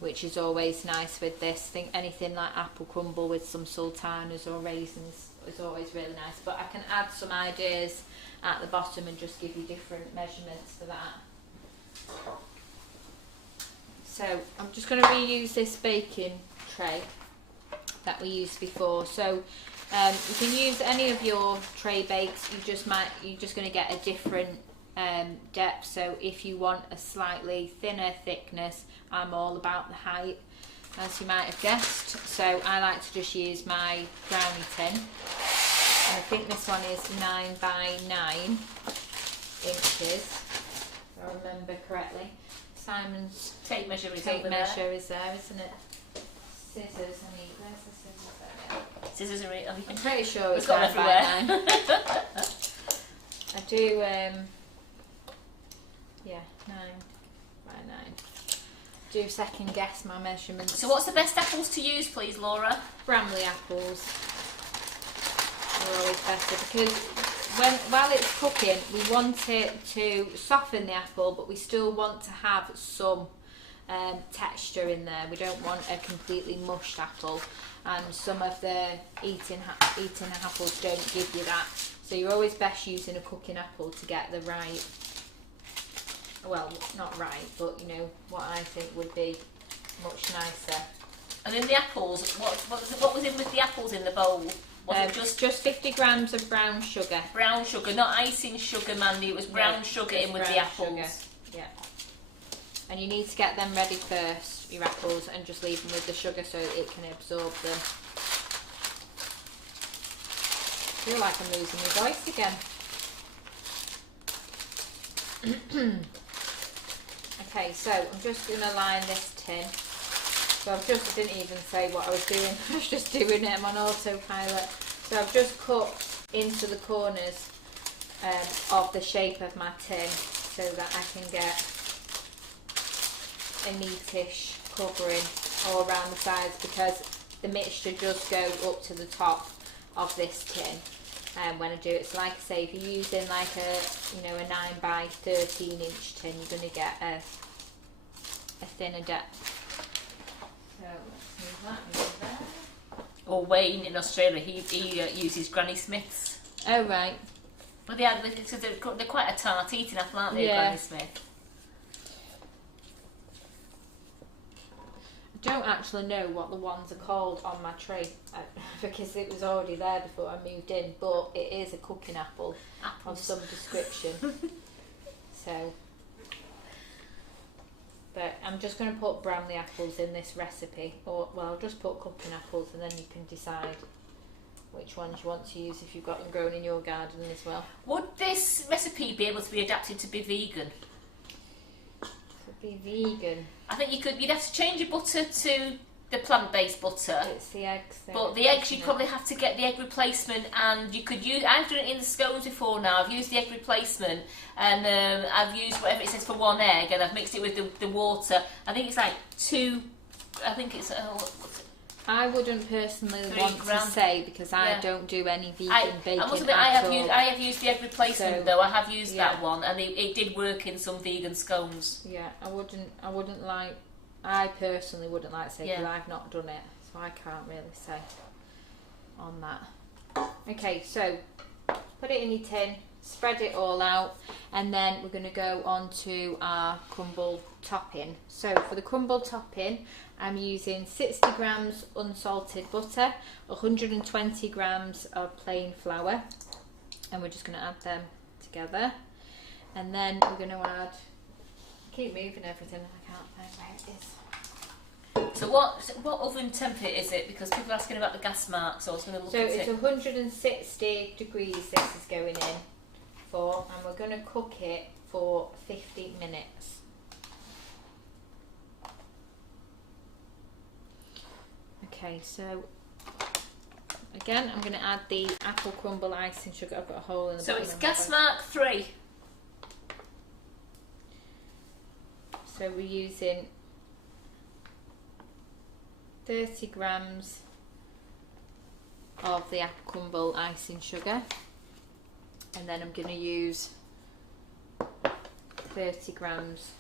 which is always nice with this. I think anything like apple crumble with some sultanas or raisins is always really nice. But I can add some ideas at the bottom and just give you different measurements for that. So I'm just going to reuse this baking tray that we used before. So you can use any of your tray bakes. You're just going to get a different depth. So if you want a slightly thinner thickness, I'm all about the height, as you might have guessed. So I like to just use my brownie tin, and I think this one is 9 by 9 inches, if I remember correctly. Simon's tape measure is tape over measure there. is there, isn't it? Scissors, I need. Where's the scissors? There. Scissors are. I'm pretty sure We've it's got 9 them by everywhere. 9. I do, yeah, 9 by 9. Do second guess my measurements. So what's the best apples to use, please, Laura? Bramley apples are always better because while it's cooking, we want it to soften the apple, but we still want to have some texture in there. We don't want a completely mushed apple, and some of the eating apples don't give you that. So you're always best using a cooking apple to get the right, well, not right, but you know what I think would be much nicer. And in the apples, what was in with the apples in the bowl? Was it just 50 grams of brown sugar. Brown sugar, not icing sugar, Mandy. It was brown sugar in with the apples. Sugar. Yeah. And you need to get them ready first, your apples, and just leave them with the sugar so it can absorb them. I feel like I'm losing my voice again. Okay, so I'm just going to line this tin. So I didn't even say what I was doing. I was just doing it. I'm on autopilot. So I've just cut into the corners of the shape of my tin so that I can get a neatish covering all around the sides, because the mixture does go up to the top of this tin when I do it. So like I say, if you're using like a 9 by 13 inch tin, you're going to get a thinner depth. So let's move that there. Or Wayne in Australia, he uses Granny Smiths. Oh right. But they're quite a tart eating apple, aren't they, Yeah. Granny Smith? I don't actually know what the ones are called on my tray because it was already there before I moved in, but it is a cooking apple of some description. So, but I'm just going to put Bramley apples in this recipe, or well, I'll just put cooking apples and then you can decide which ones you want to use if you've got them grown in your garden as well. Would this recipe be able to be adapted to be vegan? To be vegan. I think you'd have to change your butter to the plant-based butter. It's the eggs. But the eggs, you'd probably have to get the egg replacement, and you could use. I've done it in the scones before now. I've used the egg replacement, and I've used whatever it says for 1 egg, and I've mixed it with the water. I think it's like 2. I think it's. I wouldn't personally 3 want grams. to say because I Yeah. don't do any vegan baking I must admit, at all. I have used the egg replacement So, though. I have used yeah. that one, and it did work in some vegan scones. Yeah, I wouldn't like. I personally wouldn't like to say because Yeah. I've not done it, so I can't really say on that. Okay, so put it in your tin, spread it all out, and then we're going to go on to our crumble topping. So for the crumble topping, I'm using 60 grams unsalted butter, 120 grams of plain flour, and we're just going to add them together. And then we're going to add. Keep moving everything. I can't find where it is. So what oven temper is it? Because people are asking about the gas mark, so I was going to look So at it's it. 160 degrees this is going in for, and we're going to cook it for 50 minutes. Okay, so again I'm going to add the apple crumble icing sugar. I've got a hole in the So bottom it's of my gas bag. mark 3. So we're using 30 grams of the apple crumble icing sugar, and then I'm going to use 30 grams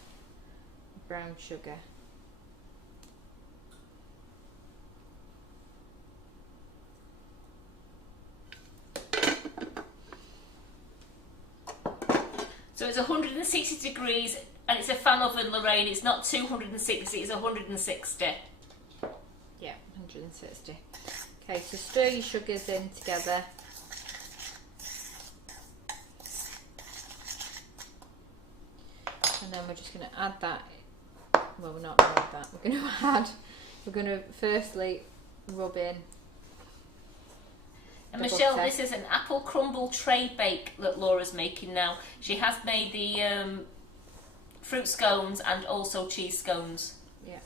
of brown sugar. it's 160 degrees and it's a fan oven, Lorraine. It's not 260, it's 160. Yeah, 160. Okay, so stir your sugars in together. And then we're just going to add that. Well, we're not going to add that. We're going to firstly rub in. And Michelle, this is an apple crumble tray bake that Laura's making now. She has made the fruit scones and also cheese scones. Yeah.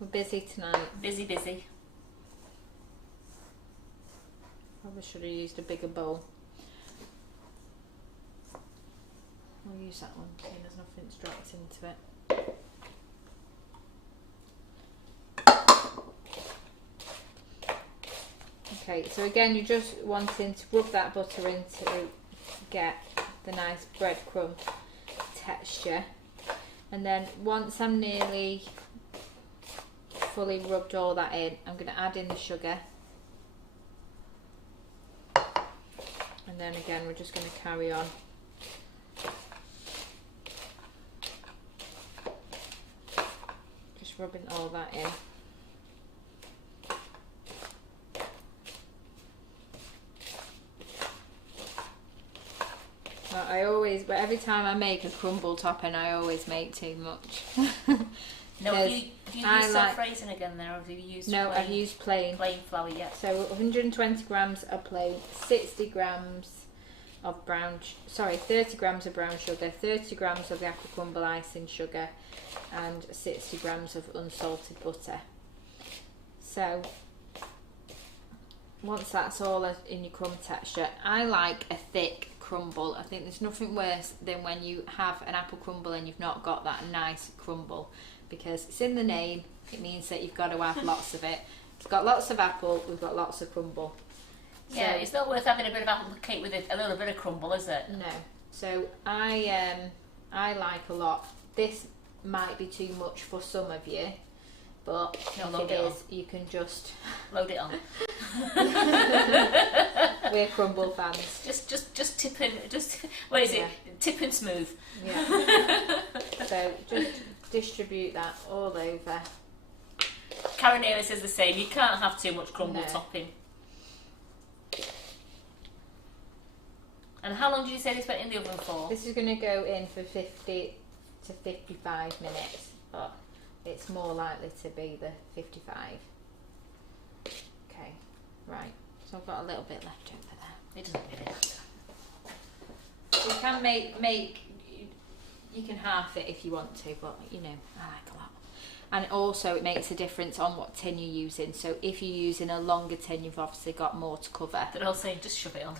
We're busy tonight. Busy, busy. Probably should have used a bigger bowl. We'll use that one, seeing as nothing's dropped into it. Okay, so again, you're just wanting to rub that butter in to get the nice breadcrumb texture. And then once I'm nearly fully rubbed all that in, I'm going to add in the sugar. And then again, we're just going to carry on. Just rubbing all that in. But every time I make a crumble topping, I always make too much. No, have you used self-raising again there, or have you used No, I've used plain flour, yeah. So 120 grams of plain, 60 grams of 30 grams of brown sugar, 30 grams of the apple crumble icing sugar, and 60 grams of unsalted butter. So once that's all in your crumb texture, I like a thick crumble. I think there's nothing worse than when you have an apple crumble and you've not got that nice crumble, because it's in the name. It means that you've got to have lots of it. We've got lots of apple, we've got lots of crumble. Yeah, it's not worth having a bit of apple cake with a little bit of crumble, is it? No. So I like a lot. This might be too much for some of you, but if it is, you can just load it on. We're crumble fans. Just tip in, what is it? Tip and smooth. Yeah. So just distribute that all over. Karen Neely says the same. You can't have too much crumble topping. And how long did you say this went in the oven for? This is going to go in for 50 to 55 minutes, but it's more likely to be the 55. Okay, right. So I've got a little bit left over there. It doesn't really matter. You can make you can half it if you want to, but you know, I like a lot. And also it makes a difference on what tin you're using. So if you're using a longer tin, you've obviously got more to cover. They're all saying just shove it on.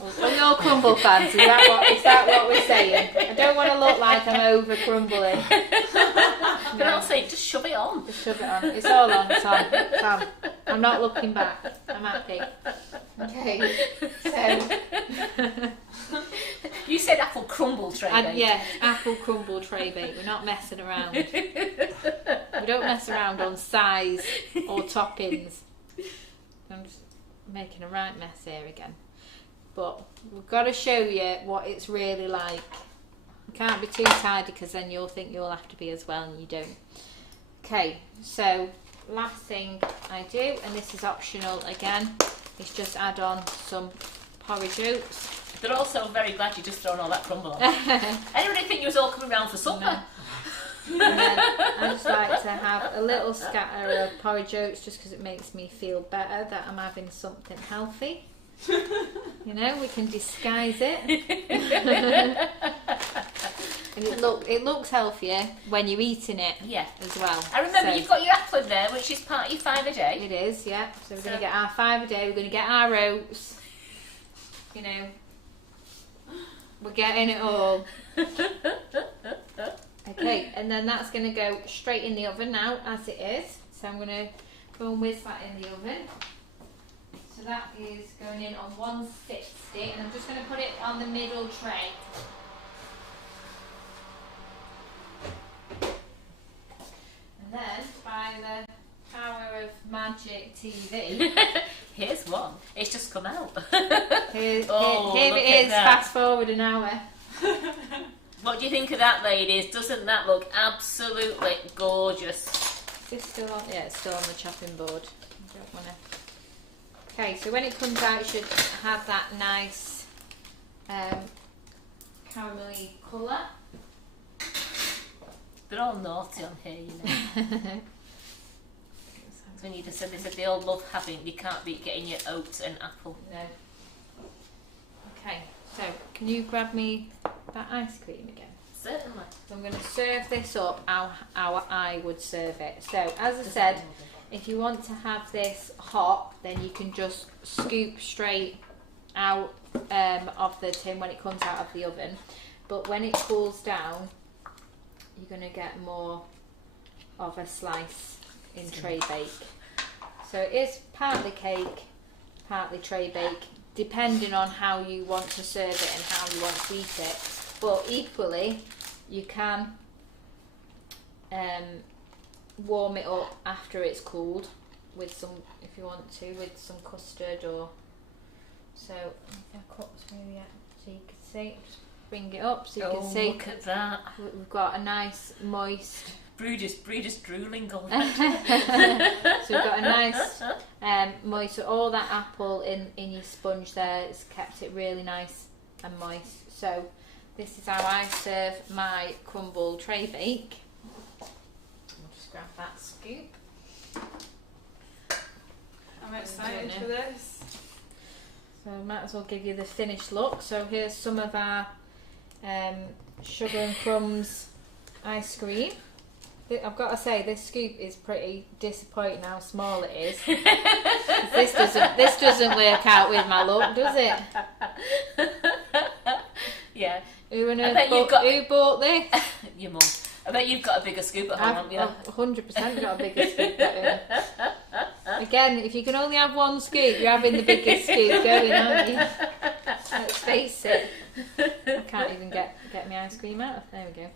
Well, you're crumble fans, is that what we're saying? I don't want to look like I'm over crumbling. They're all saying just shove it on. Just shove it on. It's all on, it's on. It's on. I'm not looking back. I'm happy. Okay, so you said apple crumble tray bake. Yeah, apple crumble tray bake. We're not messing around. We don't mess around on size or toppings. I'm just making a right mess here again. But we've got to show you what it's really like. You can't be too tidy because then you'll think you'll have to be as well, and you don't. Okay, so last thing I do, and this is optional again, is just add on some porridge oats. They're also very glad you just thrown all that crumble on. Anybody think you was all coming round for supper? No. And then I just like to have a little scatter of porridge oats just because it makes me feel better that I'm having something healthy. You know, we can disguise it. And it looks healthier when you're eating it as well. I remember you've got your apple in there, which is part of your 5 a day. It is, yeah. So we're going to get our 5 a day, we're going to get our oats. You know, we're getting it all. Okay, and then that's going to go straight in the oven now, as it is. So I'm going to go and whiz that in the oven. So that is going in on 160, and I'm just going to put it on the middle tray. And then, by the power of magic TV, Here's one. It's just come out. Here Oh, it look at is, that. fast forward an hour. What do you think of that, ladies? Doesn't that look absolutely gorgeous? Is this still on? Yeah, it's still on the chopping board. I don't want to. Okay, so when it comes out, it should have that nice caramelly colour. They're all naughty on here, you know. When you just said they all love having, you can't beat getting your oats and apple. No. Okay, so can you grab me that ice cream again? Certainly. So I'm going to serve this up how I would serve it. So as I said, if you want to have this hot, then you can just scoop straight out of the tin when it comes out of the oven. But when it cools down, you're going to get more of a slice in tray bake. So it is partly cake, partly tray bake, depending on how you want to serve it and how you want to eat it. But equally, you can warm it up after it's cooled with some, if you want to, with some custard or so. I've cut through yet, so you can see. Just bring it up so you can see. Look at that. We've got a nice moist. Brew just drooling all So we've got a nice moist. So all that apple in your sponge there, it's kept it really nice and moist. So this is how I serve my crumble tray bake. I'll just grab that scoop. I'm excited for this. So I might as well give you the finished look. So here's some of our Sugar and Crumbs ice cream. I've got to say, this scoop is pretty disappointing how small it is. This doesn't work out with my look, does it? Yeah. Who bought this? Your mum. I bet you've got a bigger scoop at home, haven't you? I've 100% got a bigger scoop at home. Again, if you can only have one scoop, you're having the biggest scoop going, aren't you? Let's face it. I can't even get my ice cream out. There we go.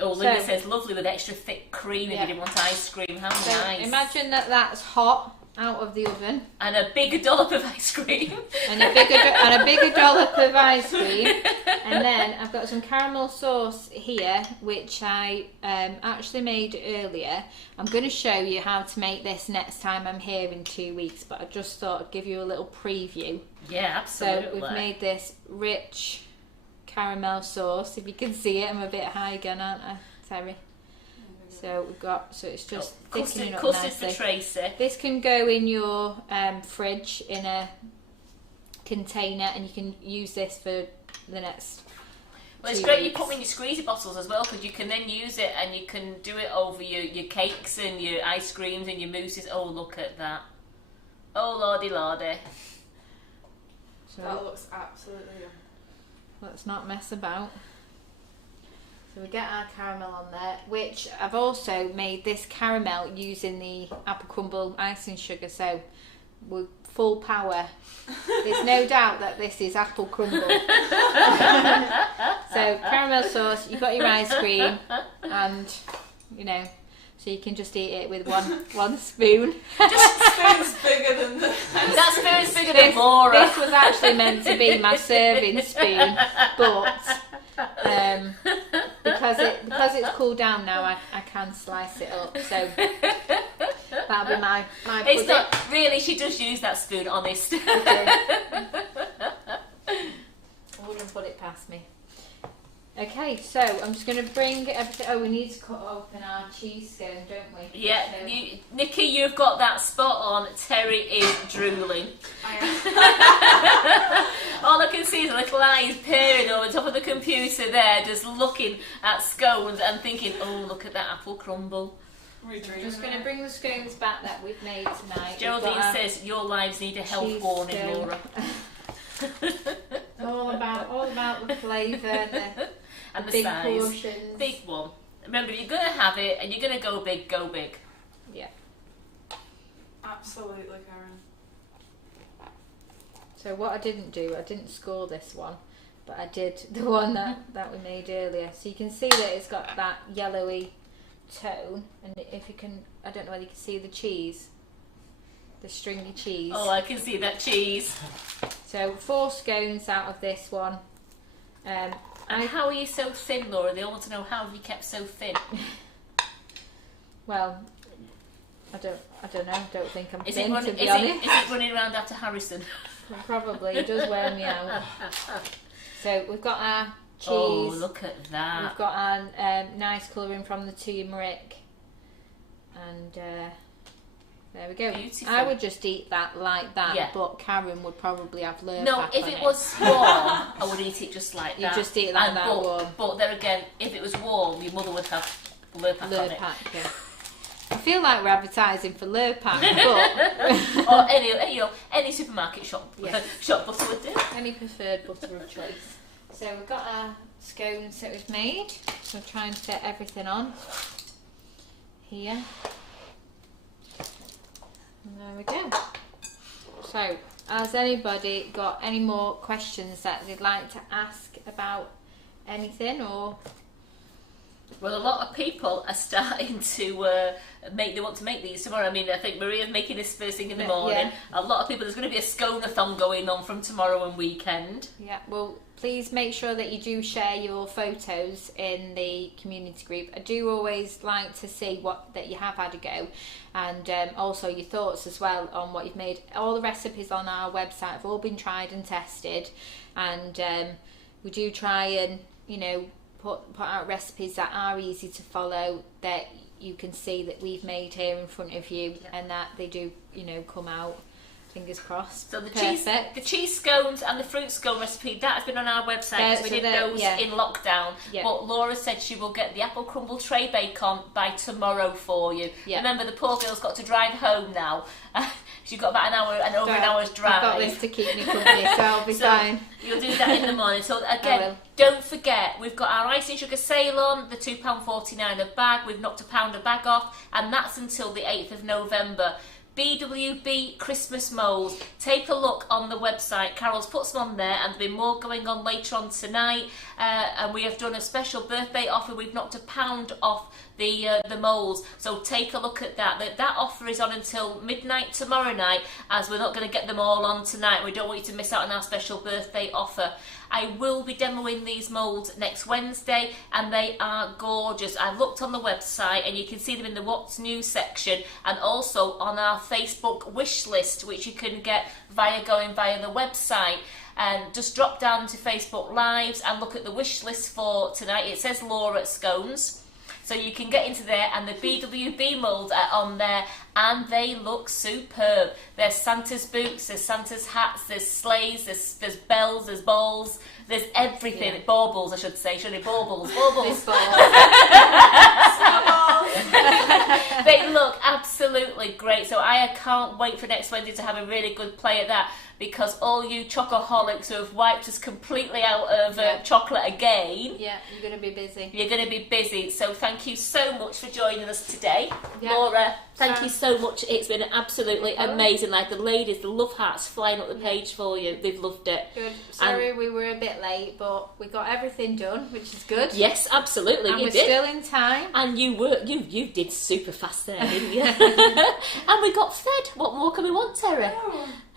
Oh, Linda says lovely with extra thick cream if you didn't want ice cream. How So nice. imagine that's hot out of the oven. And a big dollop of ice cream. And a bigger dollop of ice cream. And then I've got some caramel sauce here, which I actually made earlier. I'm going to show you how to make this next time I'm here in 2 weeks, but I just thought I'd give you a little preview. Yeah, absolutely. So we've made this rich caramel sauce. If you can see it, I'm a bit high again, aren't I, Terry? So we've got, so it's just thickening up custard nicely. for Tracy. This can go in your fridge in a container, and you can use this for the next. Well, it's 2 great you weeks. put them in your squeezy bottles as well, because you can then use it and you can do it over your cakes and your ice creams and your mousses. Oh, look at that. Oh, lordy, lordy. So That looks absolutely yum. let's not mess about. So we get our caramel on there, which I've also made this caramel using the apple crumble icing sugar, so we're full power. There's no doubt that this is apple crumble. So caramel sauce, you've got your ice cream, and so you can just eat it with one spoon. Spoon's bigger than the. That spoon's bigger than Laura. This was actually meant to be my serving spoon, but because it's cooled down now, I can slice it up. So that'll be my It's pudding. not really, she does use that spoon, honest. I wouldn't put it past me. Okay, so I'm just going to bring everything. Oh, we need to cut open our cheese scone, don't we? Yeah, So, Nikki, you've got that spot on. Terry is drooling. All I can see is little eyes peering over the top of the computer there, just looking at scones and thinking, oh, look at that apple crumble. I'm just going to bring the scones back that we've made tonight. Geraldine says your lives need a health cheese warning, scone. Laura. all about the flavour, And the big size. portions. Big one. Remember, if you're going to have it and you're going to go big, go big. Yeah. Absolutely, Karen. So what I didn't do, I didn't score this one, but I did the one that we made earlier. So you can see that it's got that yellowy tone, and if you can, I don't know whether you can see the cheese. the stringy cheese. Oh, I can see that cheese. So 4 scones out of this one. And how are you so thin, Laura? They all want to know, how have you kept so thin? Well, I don't know. I don't think I'm Is thin, it to be honest. is it running around after Harrison? Probably. It does wear me out. So we've got our cheese. Oh, look at that. We've got our nice colouring from the turmeric. And there we go. Beautiful. I would just eat that like that, Yeah. but Karen would probably have Lurpak No, if on it was warm, I would eat it just like that. You just eat it like And that, but, warm. But there again, if it was warm, your mother would have Lurpak on it. Lurpak, yeah. I feel like we're advertising for Lurpak, but Or any supermarket shop, Yes. shop butter would do. any preferred butter of choice. So we've got our scones that we've made. So we'll try and fit everything on here. And there we go. So, has anybody got any more questions that they'd like to ask about anything, or? Well, a lot of people are starting to they want to make these tomorrow. I mean, I think Maria's making this first thing in the morning. Yeah. A lot of people, there's going to be a Scone-a-thon going on from tomorrow and weekend. Yeah, well, please make sure that you do share your photos in the community group. I do always like to see that you have had a go, and also your thoughts as well on what you've made. All the recipes on our website have all been tried and tested, and we do try and, put out recipes that are easy to follow, that you can see that we've made here in front of you, and that they do, come out. Fingers crossed. So the Perfect. cheese scones and the fruit scone recipe, that has been on our website because we did those in lockdown. Yeah. But Laura said she will get the apple crumble tray bake on by tomorrow for you. Yeah. Remember, the poor girl's got to drive home now. She's got about over an hour's drive. I've got this to keep me company, so I'll be fine. You'll do that in the morning. So I again, will. don't forget, we've got our icing sugar sale on, the £2.49 a bag. We've knocked £1 a bag off, and that's until the 8th of November. BWB Christmas moulds. Take a look on the website. Carol's put some on there, and there'll be more going on later on tonight. And we have done a special birthday offer. We've knocked £1 off the moulds, so take a look at that. That offer is on until midnight tomorrow night, as we're not going to get them all on tonight. We don't want you to miss out on our special birthday offer. I will be demoing these moulds next Wednesday, and they are gorgeous. I've looked on the website, and you can see them in the What's New section, and also on our Facebook wish list, which you can get going via the website. And just drop down to Facebook Lives and look at the wish list for tonight. It says Laura at Scones. So you can get into there, and the BWB moulds are on there, and they look superb. There's Santa's boots, there's Santa's hats, there's sleighs, there's bells, there's balls, there's everything. Yeah. Baubles, I should say. Shouldn't it? Baubles. Baubles. They look absolutely great. So I can't wait for next Wednesday to have a really good play at that, because all you chocoholics who have wiped us completely out of chocolate again, Yeah, you're going to be busy. you're going to be busy. So thank you so much for joining us today. Yeah. Laura, thank So- you so much. It's been absolutely amazing. Like the ladies, the love hearts flying up the page for you. They've loved it. Good. Sorry we were a bit late, but we got everything done, which is good. Yes, absolutely. And you we're did. still in time. And you did super fast there, didn't you? And we got fed. What more can we want, Terry?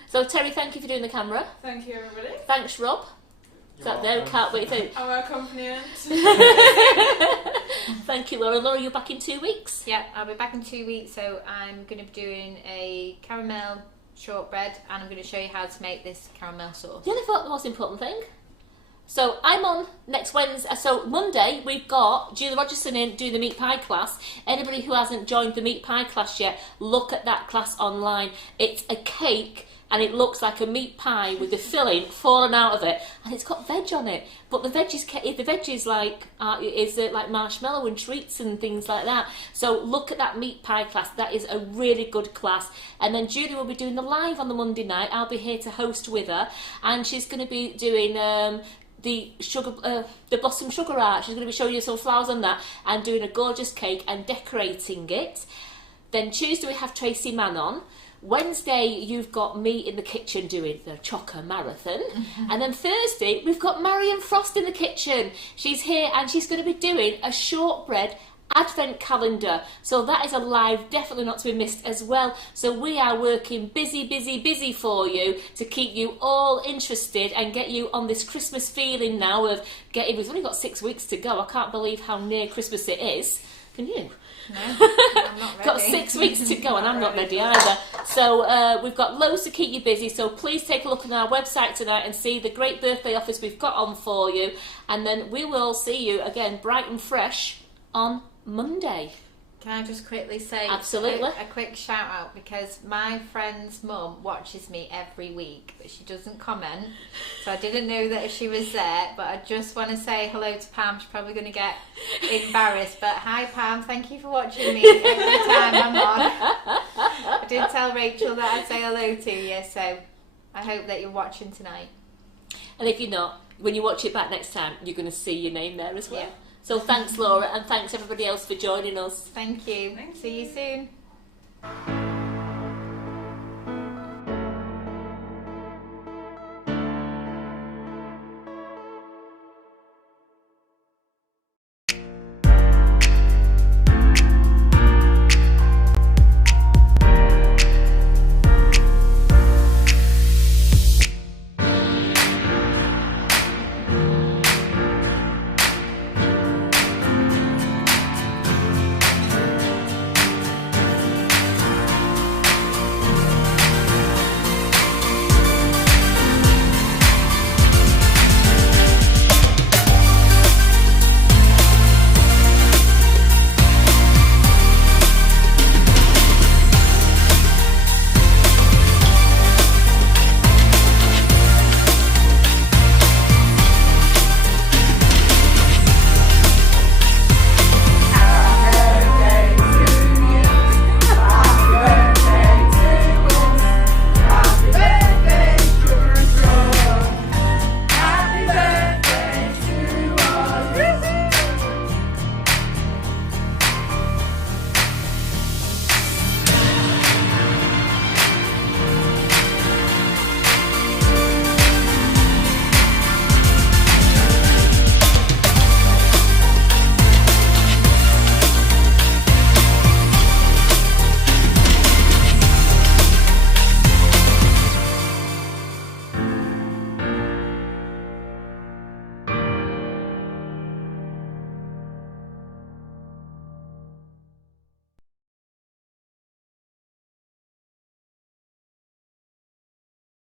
So Terry, thank you for doing the camera. Thank you, everybody. Thanks, Rob. Is that there? Can't wait. I'm our accompaniment. Thank you, Laura. Laura, you're back in 2 weeks. Yeah, I'll be back in 2 weeks, so I'm going to be doing a caramel shortbread, and I'm going to show you how to make this caramel sauce. The most important thing. So I'm on next Wednesday. So Monday we've got Julie Rogerson in doing the meat pie class. Anybody who hasn't joined the meat pie class yet, look at that class online. It's a cake, and it looks like a meat pie with the filling falling out of it, and it's got veg on it. But the veg is like marshmallow and treats and things like that. So look at that meat pie class. That is a really good class. And then Julie will be doing the live on the Monday night. I'll be here to host with her, and she's going to be doing the blossom sugar art. She's going to be showing you some flowers on that, and doing a gorgeous cake and decorating it. Then Tuesday we have Tracy Mann on. Wednesday you've got me in the kitchen doing the Choco Marathon. And then Thursday we've got Marion Frost in the kitchen. She's here, and she's going to be doing a shortbread Advent calendar. So that is a live, definitely not to be missed as well. So we are working busy for you to keep you all interested and get you on this Christmas feeling now of getting, we've only got 6 weeks to go. I can't believe how near Christmas it is. Can you? No, I'm not ready. Got 6 weeks to go and I'm not ready either. So we've got loads to keep you busy, so please take a look on our website tonight and see the great birthday offers we've got on for you, and then we will see you again bright and fresh on Monday. Can I just quickly say Absolutely. a quick shout out, because my friend's mum watches me every week, but she doesn't comment, so I didn't know that if she was there, but I just want to say hello to Pam. She's probably going to get embarrassed, but hi Pam, thank you for watching me every time I'm on. I did tell Rachel that I'd say hello to you, so I hope that you're watching tonight. And if you're not, when you watch it back next time, you're going to see your name there as well. Yeah. So thanks Laura, and thanks everybody else for joining us. Thank you. Thank See you soon.